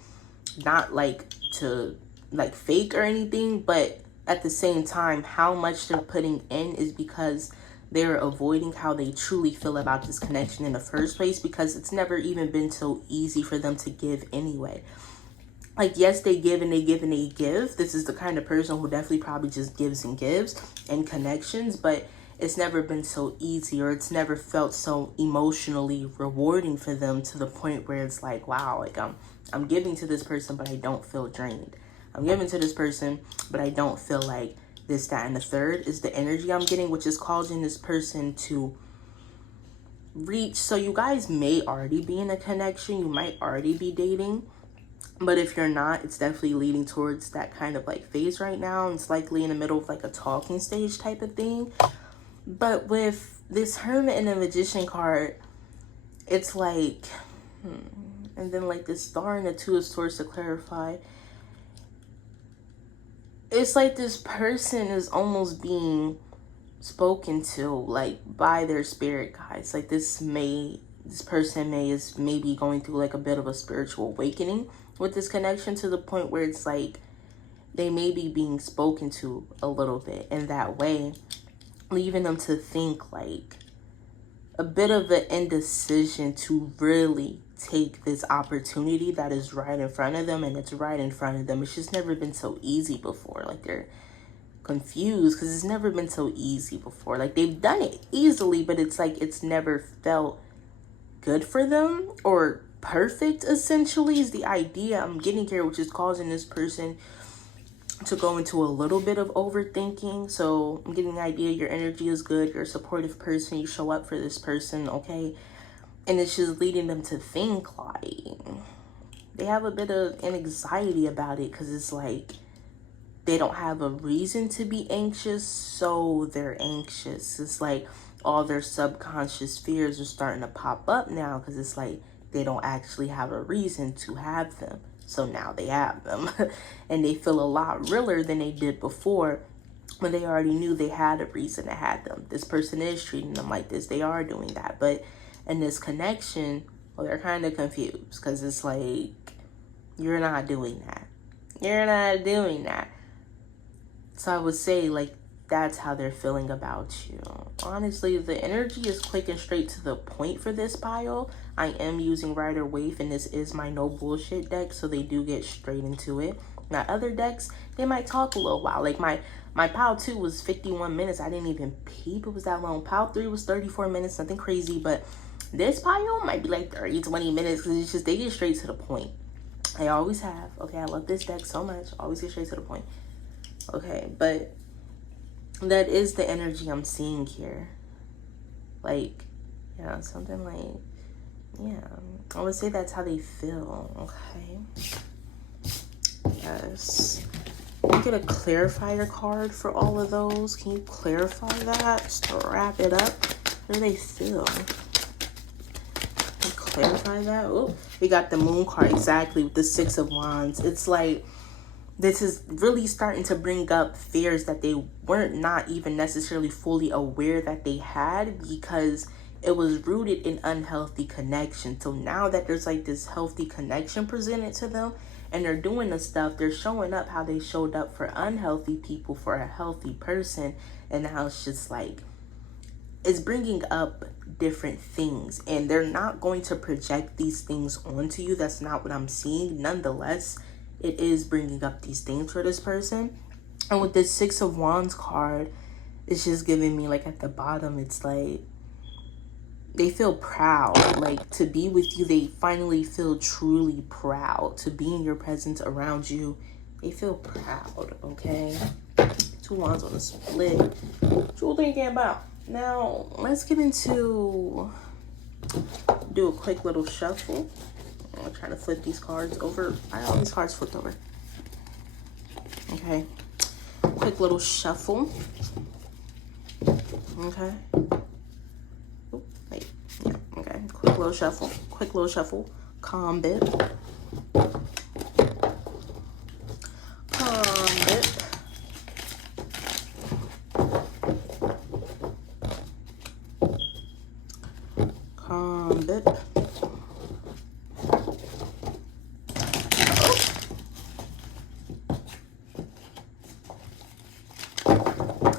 not like to like fake or anything, but at the same time, how much they're putting in is because they're avoiding how they truly feel about this connection in the first place, because it's never even been so easy for them to give anyway. Like, yes, they give and they give and they give. This is the kind of person who definitely probably just gives and gives and connections, but it's never been so easy, or it's never felt so emotionally rewarding for them to the point where it's like, wow, like I'm giving to this person, but I don't feel drained. I'm giving to this person, but I don't feel like this, that, and the third is the energy I'm getting, which is causing this person to reach. So you guys may already be in a connection. You might already be dating. But if you're not, it's definitely leading towards that kind of like phase right now. It's likely in the middle of like a talking stage type of thing. But with this Hermit and the Magician card, it's like, and then like this Star and the Two of Swords to clarify. It's like this person is almost being spoken to like by their spirit guides. Like this person is maybe going through like a bit of a spiritual awakening with this connection, to the point where it's like they may be being spoken to a little bit in that way, leaving them to think like a bit of an indecision to really take this opportunity that is right in front of them, and it's right in front of them. It's just never been so easy before. Like they're confused because it's never been so easy before. Like they've done it easily, but it's like it's never felt good for them or perfect, essentially, is the idea I'm getting here, which is causing this person to go into a little bit of overthinking. So I'm getting the idea your energy is good, you're a supportive person, you show up for this person, okay? And it's just leading them to think like they have a bit of an anxiety about it, because it's like they don't have a reason to be anxious, so they're anxious. It's like all their subconscious fears are starting to pop up now, because it's like they don't actually have a reason to have them. So now they have them. And they feel a lot realer than they did before, when they already knew they had a reason to have them. This person is treating them like this. They are doing that. But in this connection, well, they're kind of confused, because it's like, you're not doing that. You're not doing that. So I would say, like, that's how they're feeling about you. Honestly, the energy is quick and straight to the point for this pile. I am using Rider-Waite, and this is my no bullshit deck, so they do get straight into it. Now, other decks, they might talk a little while. Like my pile 2 was 51 minutes. I didn't even peep it was that long. Pile 3 was 34 minutes, nothing crazy. But this pile might be like 30, 20 minutes, because it's just, they get straight to the point. I always have. Okay, I love this deck so much. Always get straight to the point. Okay, but that is the energy I'm seeing here. Like, yeah, something like, yeah, I would say that's how they feel. Okay. Yes. Can you get a clarifier card for all of those? Can you clarify that? Just to wrap it up. How do they feel? Can you clarify that? Oh, we got the Moon card, exactly, with the Six of Wands. It's like, this is really starting to bring up fears that they weren't not even necessarily fully aware that they had, because it was rooted in unhealthy connection. So now that there's like this healthy connection presented to them, and they're doing the stuff, they're showing up how they showed up for unhealthy people for a healthy person. And now it's just like, it's bringing up different things, and they're not going to project these things onto you. That's not what I'm seeing. Nonetheless, it is bringing up these things for this person. And with this Six of Wands card, it's just giving me, like, at the bottom, it's like they feel proud, like, to be with you. They finally feel truly proud to be in your presence, around you. They feel proud. Okay, 2 wands on the split. What you thinking about? Now, let's get into, do a quick little shuffle. I'm trying to flip these cards over. I have all these cards flipped over. Okay. Quick little shuffle. Okay. Oop, wait. Yeah, okay. Quick little shuffle. Quick little shuffle. Calm bit. Calm bit. Calm bit.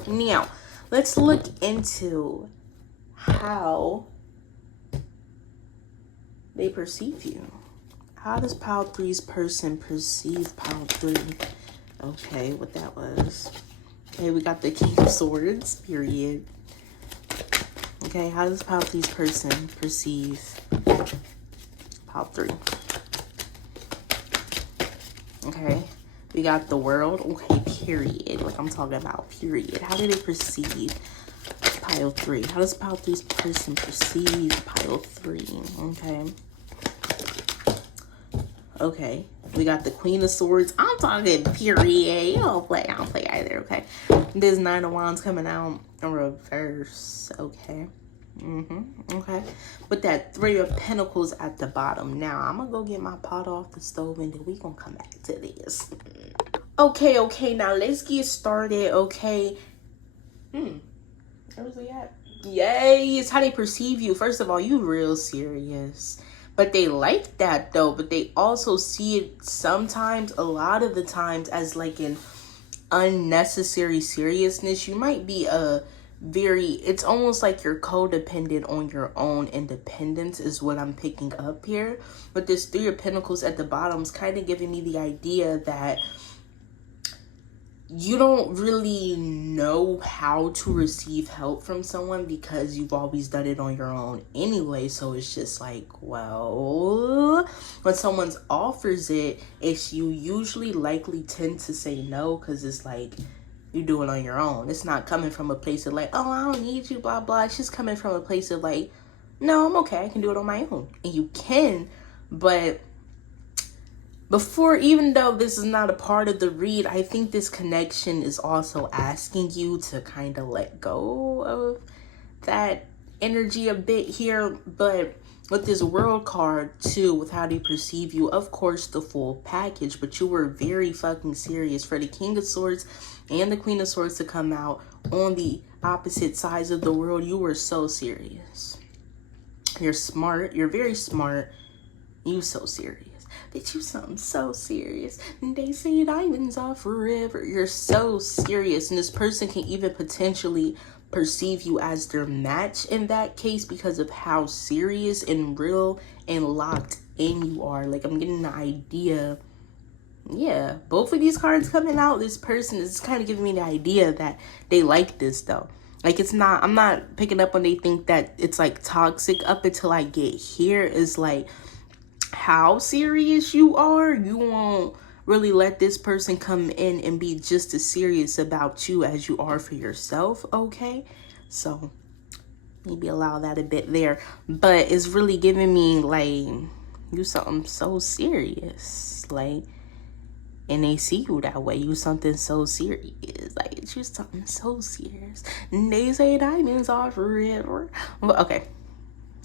Now, let's look into how they perceive you. How does Pile 3's person perceive Pile 3? Okay, what that was. Okay, we got the King of Swords, period. Okay, how does Pile 3's person perceive Pile 3? Okay, we got the World. Okay, period. Like I'm talking about, period. How do they perceive Pile 3? How does Pile 3's person perceive Pile 3? Okay. Okay, we got the Queen of Swords. I'm talking period. You don't play. I don't play either. Okay, there's 9 of Wands coming out in reverse. Okay. Okay, with that 3 of Pentacles at the bottom. Now I'm gonna go get my pot off the stove, and then we gonna come back to this. Okay, now let's get started. Okay. Where's we at? Yay, it's how they perceive you. First of all, you real serious. But they like that though. But they also see it sometimes, a lot of the times, as like an unnecessary seriousness. You might be it's almost like you're codependent on your own independence is what I'm picking up here. But this 3 of Pentacles at the bottom is kind of giving me the idea that you don't really know how to receive help from someone because you've always done it on your own anyway. So it's just like, well, when someone offers it, it's you usually likely tend to say no because it's like you do it on your own. It's not coming from a place of like, oh, I don't need you, blah, blah. It's just coming from a place of like, no, I'm okay. I can do it on my own. And you can, but before, even though this is not a part of the read, I think this connection is also asking you to kind of let go of that energy a bit here. But with this World card too, with how they perceive you, of course, the full package, but you were very fucking serious. For the King of Swords and the Queen of Swords to come out on the opposite sides of the world, you were so serious. You're smart. You're very smart. You so serious. Bitch, you something so serious. And they say diamonds are forever. You're so serious. And this person can even potentially perceive you as their match in that case because of how serious and real and locked in you are. Like, I'm getting the idea. Yeah, both of these cards coming out, this person is kind of giving me the idea that they like this though. Like, it's not, I'm not picking up when they think that it's like toxic up until I get here. It's like, how serious you are, you won't really let this person come in and be just as serious about you as you are for yourself. Okay, so maybe allow that a bit there, but it's really giving me like you something so serious, like, and they see you that way. You something so serious, like it's just something so serious. And they say diamonds are forever. But okay.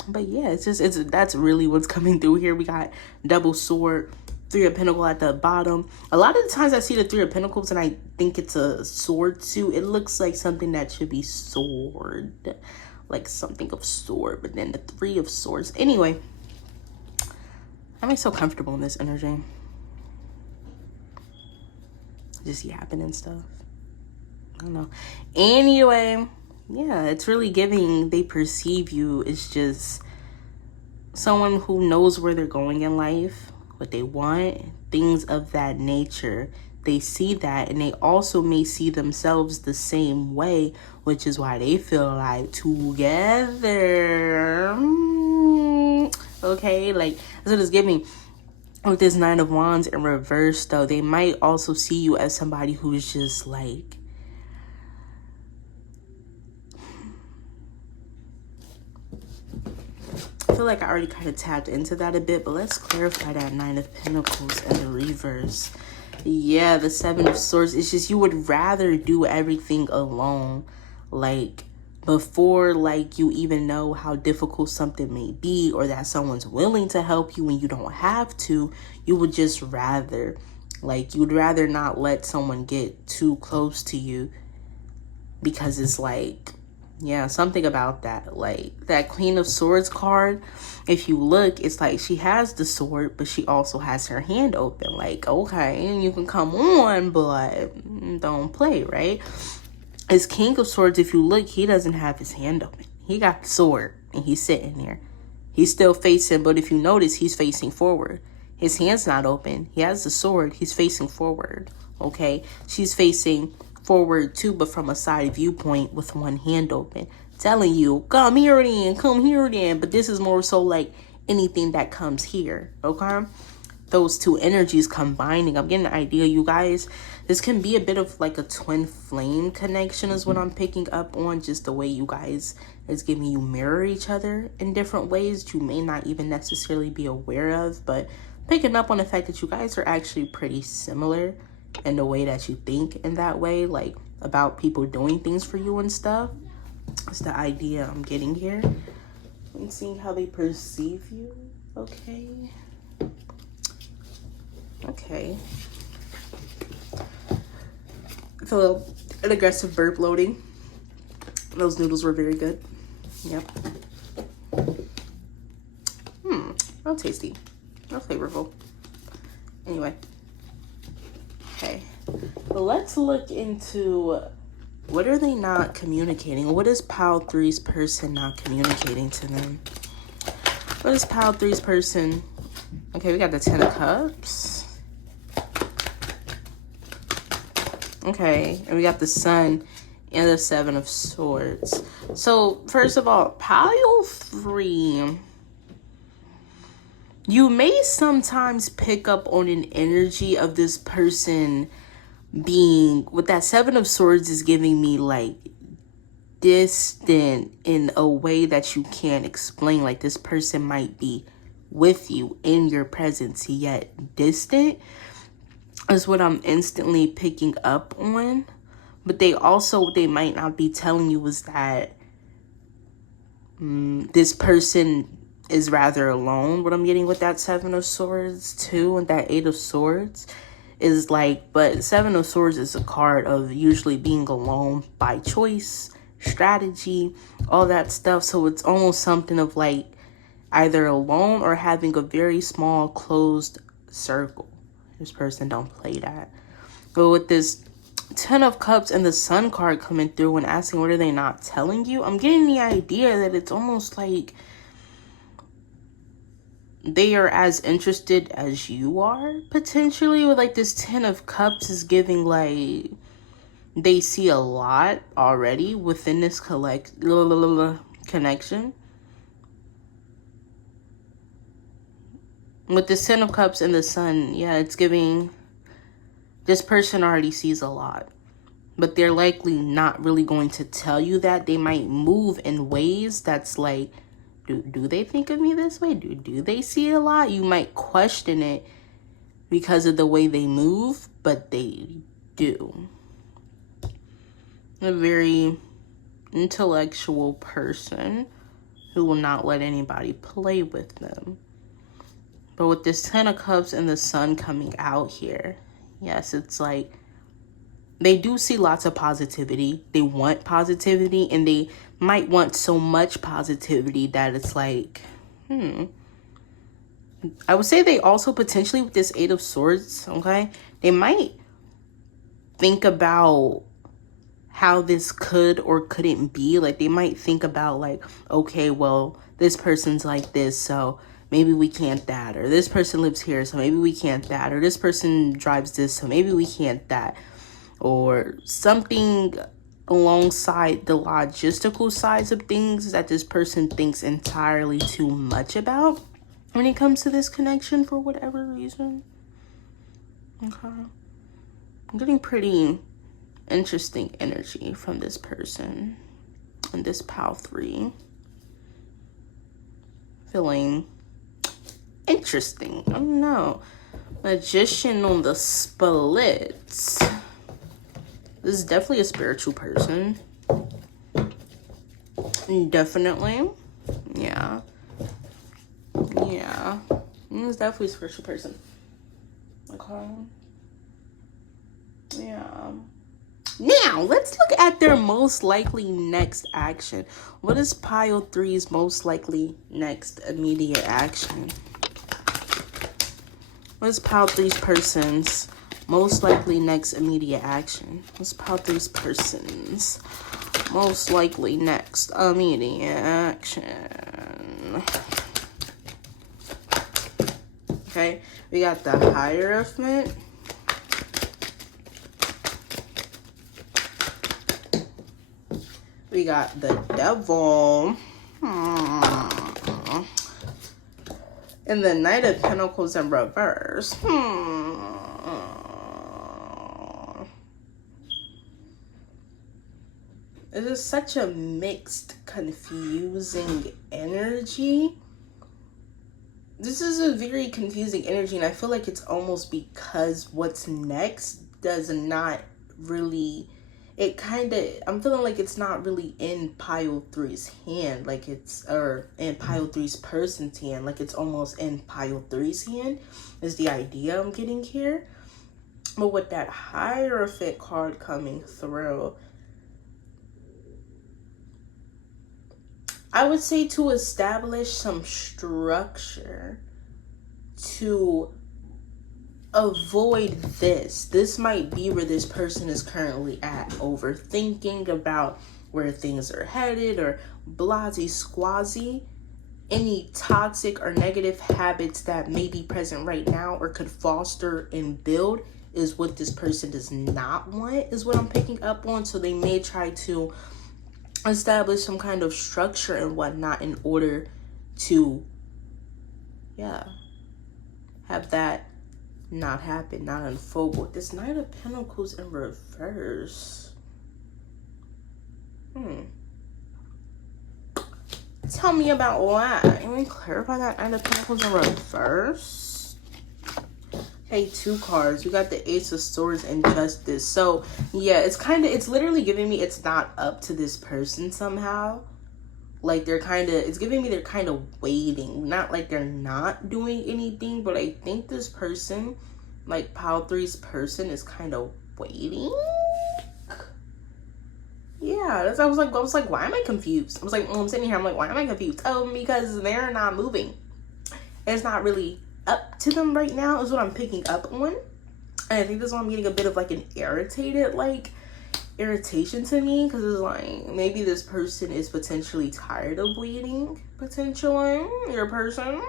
But yeah, that's really what's coming through here. We got double sword, 3 of Pentacles at the bottom. A lot of the times I see the 3 of Pentacles and I think it's a sword too. It looks like something that should be sword, like something of sword, but then the 3 of Swords. Anyway, I'm so comfortable in this energy. just yapping and stuff. I don't know. Anyway, yeah, it's really giving they perceive you. It's just someone who knows where they're going in life, what they want, things of that nature. They see that, and they also may see themselves the same way, which is why they feel like together. Okay, like that's what it's giving. With this Nine of Wands in reverse, though, they might also see you as somebody who's just like, I feel like I already kind of tapped into that a bit, but let's clarify that Nine of Pentacles and the reverse. Yeah, the Seven of Swords. It's just you would rather do everything alone. Like, before, like, you even know how difficult something may be or that someone's willing to help you when you don't have to, you would just rather. Like, you'd rather not let someone get too close to you because it's like, yeah, something about that. Like, that Queen of Swords card, if you look, it's like she has the sword, but she also has her hand open. Like, okay, you can come on, but don't play, right? As King of Swords, if you look, he doesn't have his hand open. He got the sword, and he's sitting there. He's still facing, but if you notice, he's facing forward. His hand's not open. He has the sword. He's facing forward, okay? She's facing forward too, but from a side viewpoint with one hand open, telling you, come here then, but this is more so like anything that comes here, okay? Those two energies combining, I'm getting an idea, you guys. This can be a bit of like a twin flame connection is what I'm picking up on, just the way you guys is giving you mirror each other in different ways that you may not even necessarily be aware of, but picking up on the fact that you guys are actually pretty similar in the way that you think in that way, like about people doing things for you and stuff. It's the idea I'm getting here. And seeing how they perceive you, okay? Okay. I feel an aggressive burp loading. Those noodles were very good. Yep. Real tasty. Real flavorful. Anyway. Okay. But let's look into what are they not communicating? What is Pile 3's person not communicating to them? What is Pile 3's person? Okay, we got the Ten of Cups. Okay, and we got the Sun and the Seven of Swords. So, first of all, Pile 3, you may sometimes pick up on an energy of this person being, with that Seven of Swords is giving me like distant in a way that you can't explain. Like this person might be with you in your presence yet distant is what I'm instantly picking up on. But they might not be telling you is that this person is rather alone. What I'm getting with that Seven of Swords too, and that Eight of Swords is like, but Seven of Swords is a card of usually being alone by choice, strategy, all that stuff. So it's almost something of like either alone or having a very small closed circle. This person don't play that. But with this Ten of Cups and the Sun card coming through and asking what are they not telling you, I'm getting the idea that it's almost like they are as interested as you are, potentially. With like this Ten of Cups is giving like they see a lot already within this connection. With the Ten of Cups and the Sun, yeah, it's giving this person already sees a lot. But they're likely not really going to tell you that. They might move in ways that's like, do they think of me this way? Do they see a lot? You might question it because of the way they move, but they do. A very intellectual person who will not let anybody play with them. But with this Ten of Cups and the Sun coming out here, yes, it's like they do see lots of positivity. They want positivity, and they might want so much positivity that it's like, I would say they also potentially, with this Eight of Swords, okay, they might think about how this could or couldn't be. Like, they might think about, like, okay, well, this person's like this, so maybe we can't that. Or this person lives here, so maybe we can't that. Or this person drives this, so maybe we can't that. Or something alongside the logistical sides of things that this person thinks entirely too much about when it comes to this connection for whatever reason. Okay. I'm getting pretty interesting energy from this person and this pile 3. Feeling interesting. I don't know. Magician on the splits. This is definitely a spiritual person. Definitely. Yeah. Yeah. This is definitely a spiritual person. Okay. Yeah. Now, let's look at their most likely next action. What is pile 3's most likely next immediate action? What is pile 3's person's most likely next immediate action? What's pile 3's person's most likely next immediate action? Okay, we got the Hierophant. We got the Devil. And the Knight of Pentacles in reverse. It is such a mixed, confusing energy. This is a very confusing energy, and I feel like it's almost because what's next does not really... I'm feeling like it's not really in pile 3's hand, like or in pile 3's person's hand, like it's almost in pile 3's hand, is the idea I'm getting here. But with that Hierophant card coming through, I would say to establish some structure to avoid this. This might be where this person is currently at, overthinking about where things are headed, or blasey squazzy. Any toxic or negative habits that may be present right now or could foster and build is what this person does not want, is what I'm picking up on. So they may try to establish some kind of structure and whatnot in order to, have that not happen, not unfold. With this Knight of Pentacles in reverse. Tell me about why. Can we clarify that Knight of Pentacles in reverse? Okay, 2 cards. We got the Ace of Swords and Justice. So, yeah, it's literally giving me it's not up to this person somehow. Like, it's giving me they're kind of waiting. Not like they're not doing anything, but I think this person, like pile 3's person, is kind of waiting. Yeah, I was like, why am I confused? I was like, I'm sitting here, I'm like, why am I confused? Oh, because they're not moving. It's not really up to them right now, is what I'm picking up on. And I think this is why I'm getting a bit of like an irritation to me, because it's like maybe this person is potentially tired of waiting. Potentially, your person,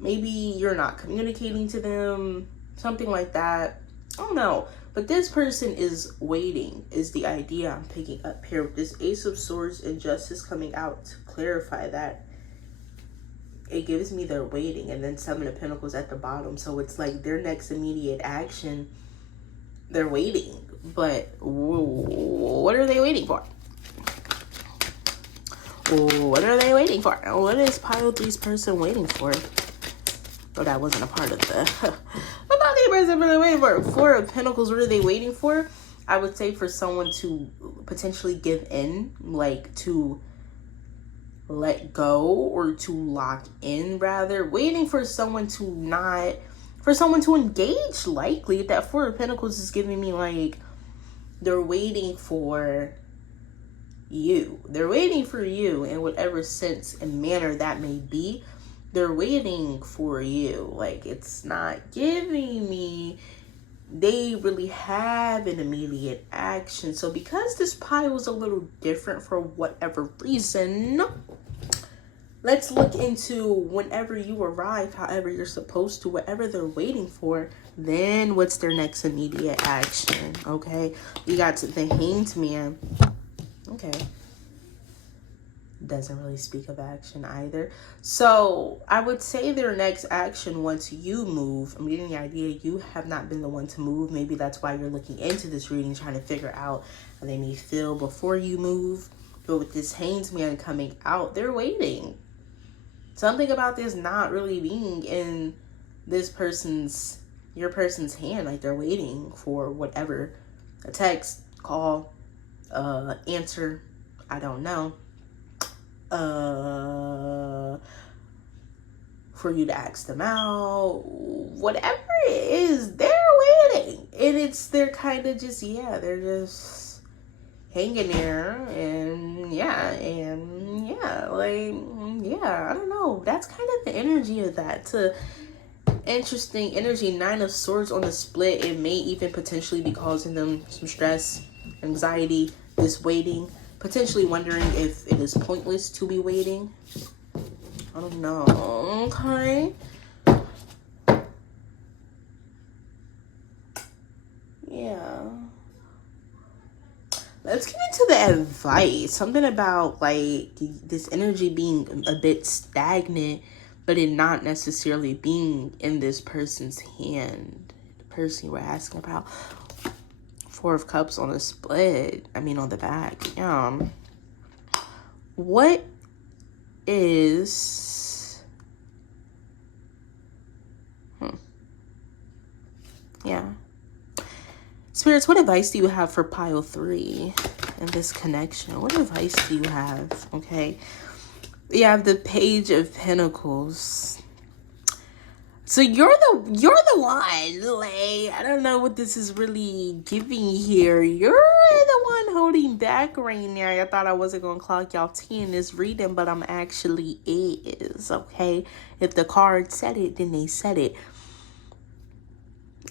maybe you're not communicating to them, something like that. I don't know, but this person is waiting, is the idea I'm picking up here with this Ace of Swords and Justice coming out to clarify that. It gives me they're waiting, and then 7 of Pentacles at the bottom, so it's like their next immediate action, they're waiting. But what are they waiting for? What are they waiting for? What is pile 3's person waiting for? Oh, that wasn't a part of the... What about the person really waiting for? 4 of Pentacles, what are they waiting for? I would say for someone to potentially give in, like to let go or to lock in, rather. Waiting for someone to not... For someone to engage, likely. That 4 of Pentacles is giving me like... They're waiting for you. They're waiting for you in whatever sense and manner that may be. They're waiting for you. Like, it's not giving me they really have an immediate action. So because this pile is a little different for whatever reason, let's look into whenever you arrive, however you're supposed to, whatever they're waiting for, then what's their next immediate action, okay? You got the Hanged Man. Okay. Doesn't really speak of action either. So I would say their next action once you move, I'm getting the idea you have not been the one to move. Maybe that's why you're looking into this reading, trying to figure out how they may feel before you move. But with this Hanged Man coming out, they're waiting. Something about this not really being in your person's hand. Like they're waiting for whatever, a text, call, answer, I don't know. For you to ask them out, whatever it is, they're waiting. And they're kind of just, they're just hanging there. And I don't know. That's kind of the energy of that. It's a interesting energy. 9 of Swords on the split. It may even potentially be causing them some stress, anxiety, this waiting. Potentially wondering if it is pointless to be waiting. I don't know. Okay. Yeah. Let's get into the advice. Something about like this energy being a bit stagnant, but it not necessarily being in this person's hand. The person you were asking about. 4 of Cups on the split. I mean, on the back. What is... Yeah. Spirits, what advice do you have for pile 3 in this connection? What advice do you have? Okay. You have the Page of Pentacles. So you're the one, like, I don't know what this is really giving here. You're the one holding back right now. I thought I wasn't going to clock y'all tea in this reading, but I'm actually is, okay? If the card said it, then they said it.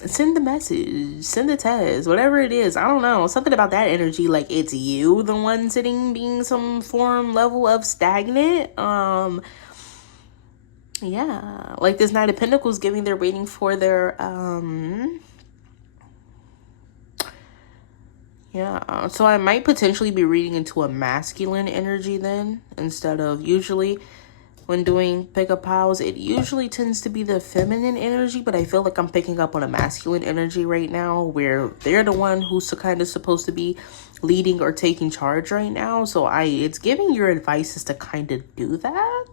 Send the message, send the text, whatever it is. I don't know. Something about that energy, like it's you, the one sitting being some form level of stagnant. Yeah, like this Knight of Pentacles giving, they're waiting for their, yeah, so I might potentially be reading into a masculine energy then, instead of usually when doing pickup piles, it usually tends to be the feminine energy, but I feel like I'm picking up on a masculine energy right now where they're the one who's kind of supposed to be leading or taking charge right now. So it's giving your advice is to kind of do that.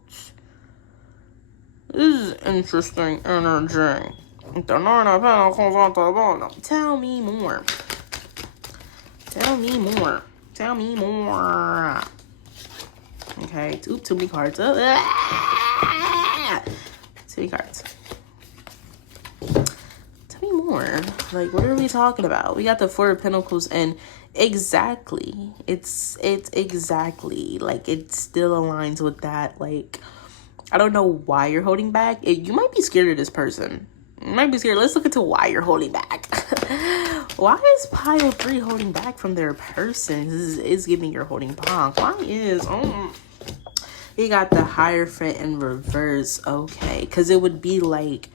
This is interesting energy. Tell me more. Tell me more. Tell me more. Okay, too many cards. Too many cards. Tell me more. Like, what are we talking about? We got the 4 of Pentacles, and exactly. It's exactly. Like, it still aligns with that, like... I don't know why you're holding back. You might be scared of this person. You might be scared. Let's look into why you're holding back. Why is pile 3 holding back from their person? This is giving you're holding back. Why is... You got the Hierophant in reverse. Okay. Because it would be like...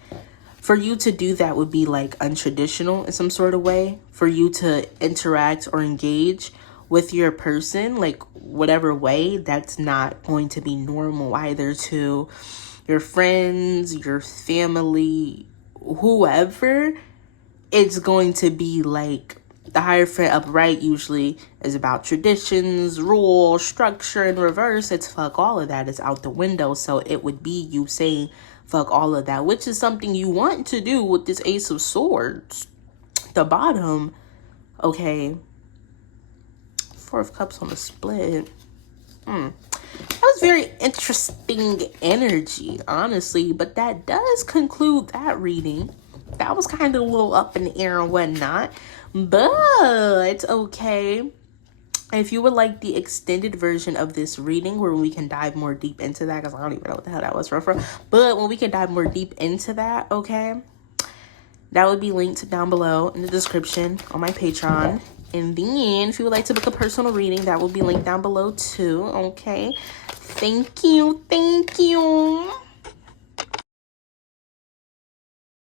For you to do that would be like untraditional in some sort of way. For you to interact or engage with your person, like whatever way, that's not going to be normal either to your friends, your family, whoever. It's going to be like the Hierophant upright usually is about traditions, rule, structure. In reverse, it's fuck all of that is out the window. So it would be you saying fuck all of that, which is something you want to do with this Ace of Swords. The bottom, okay. 4 of Cups on the split. That was very interesting energy, honestly. But that does conclude that reading. That was kind of a little up in the air and whatnot. But, okay. If you would like the extended version of this reading where we can dive more deep into that, because I don't even know what the hell that was for. But when we can dive more deep into that, okay? That would be linked down below in the description on my Patreon. And then if you would like to book a personal reading, that will be linked down below too. Okay. Thank you. Thank you.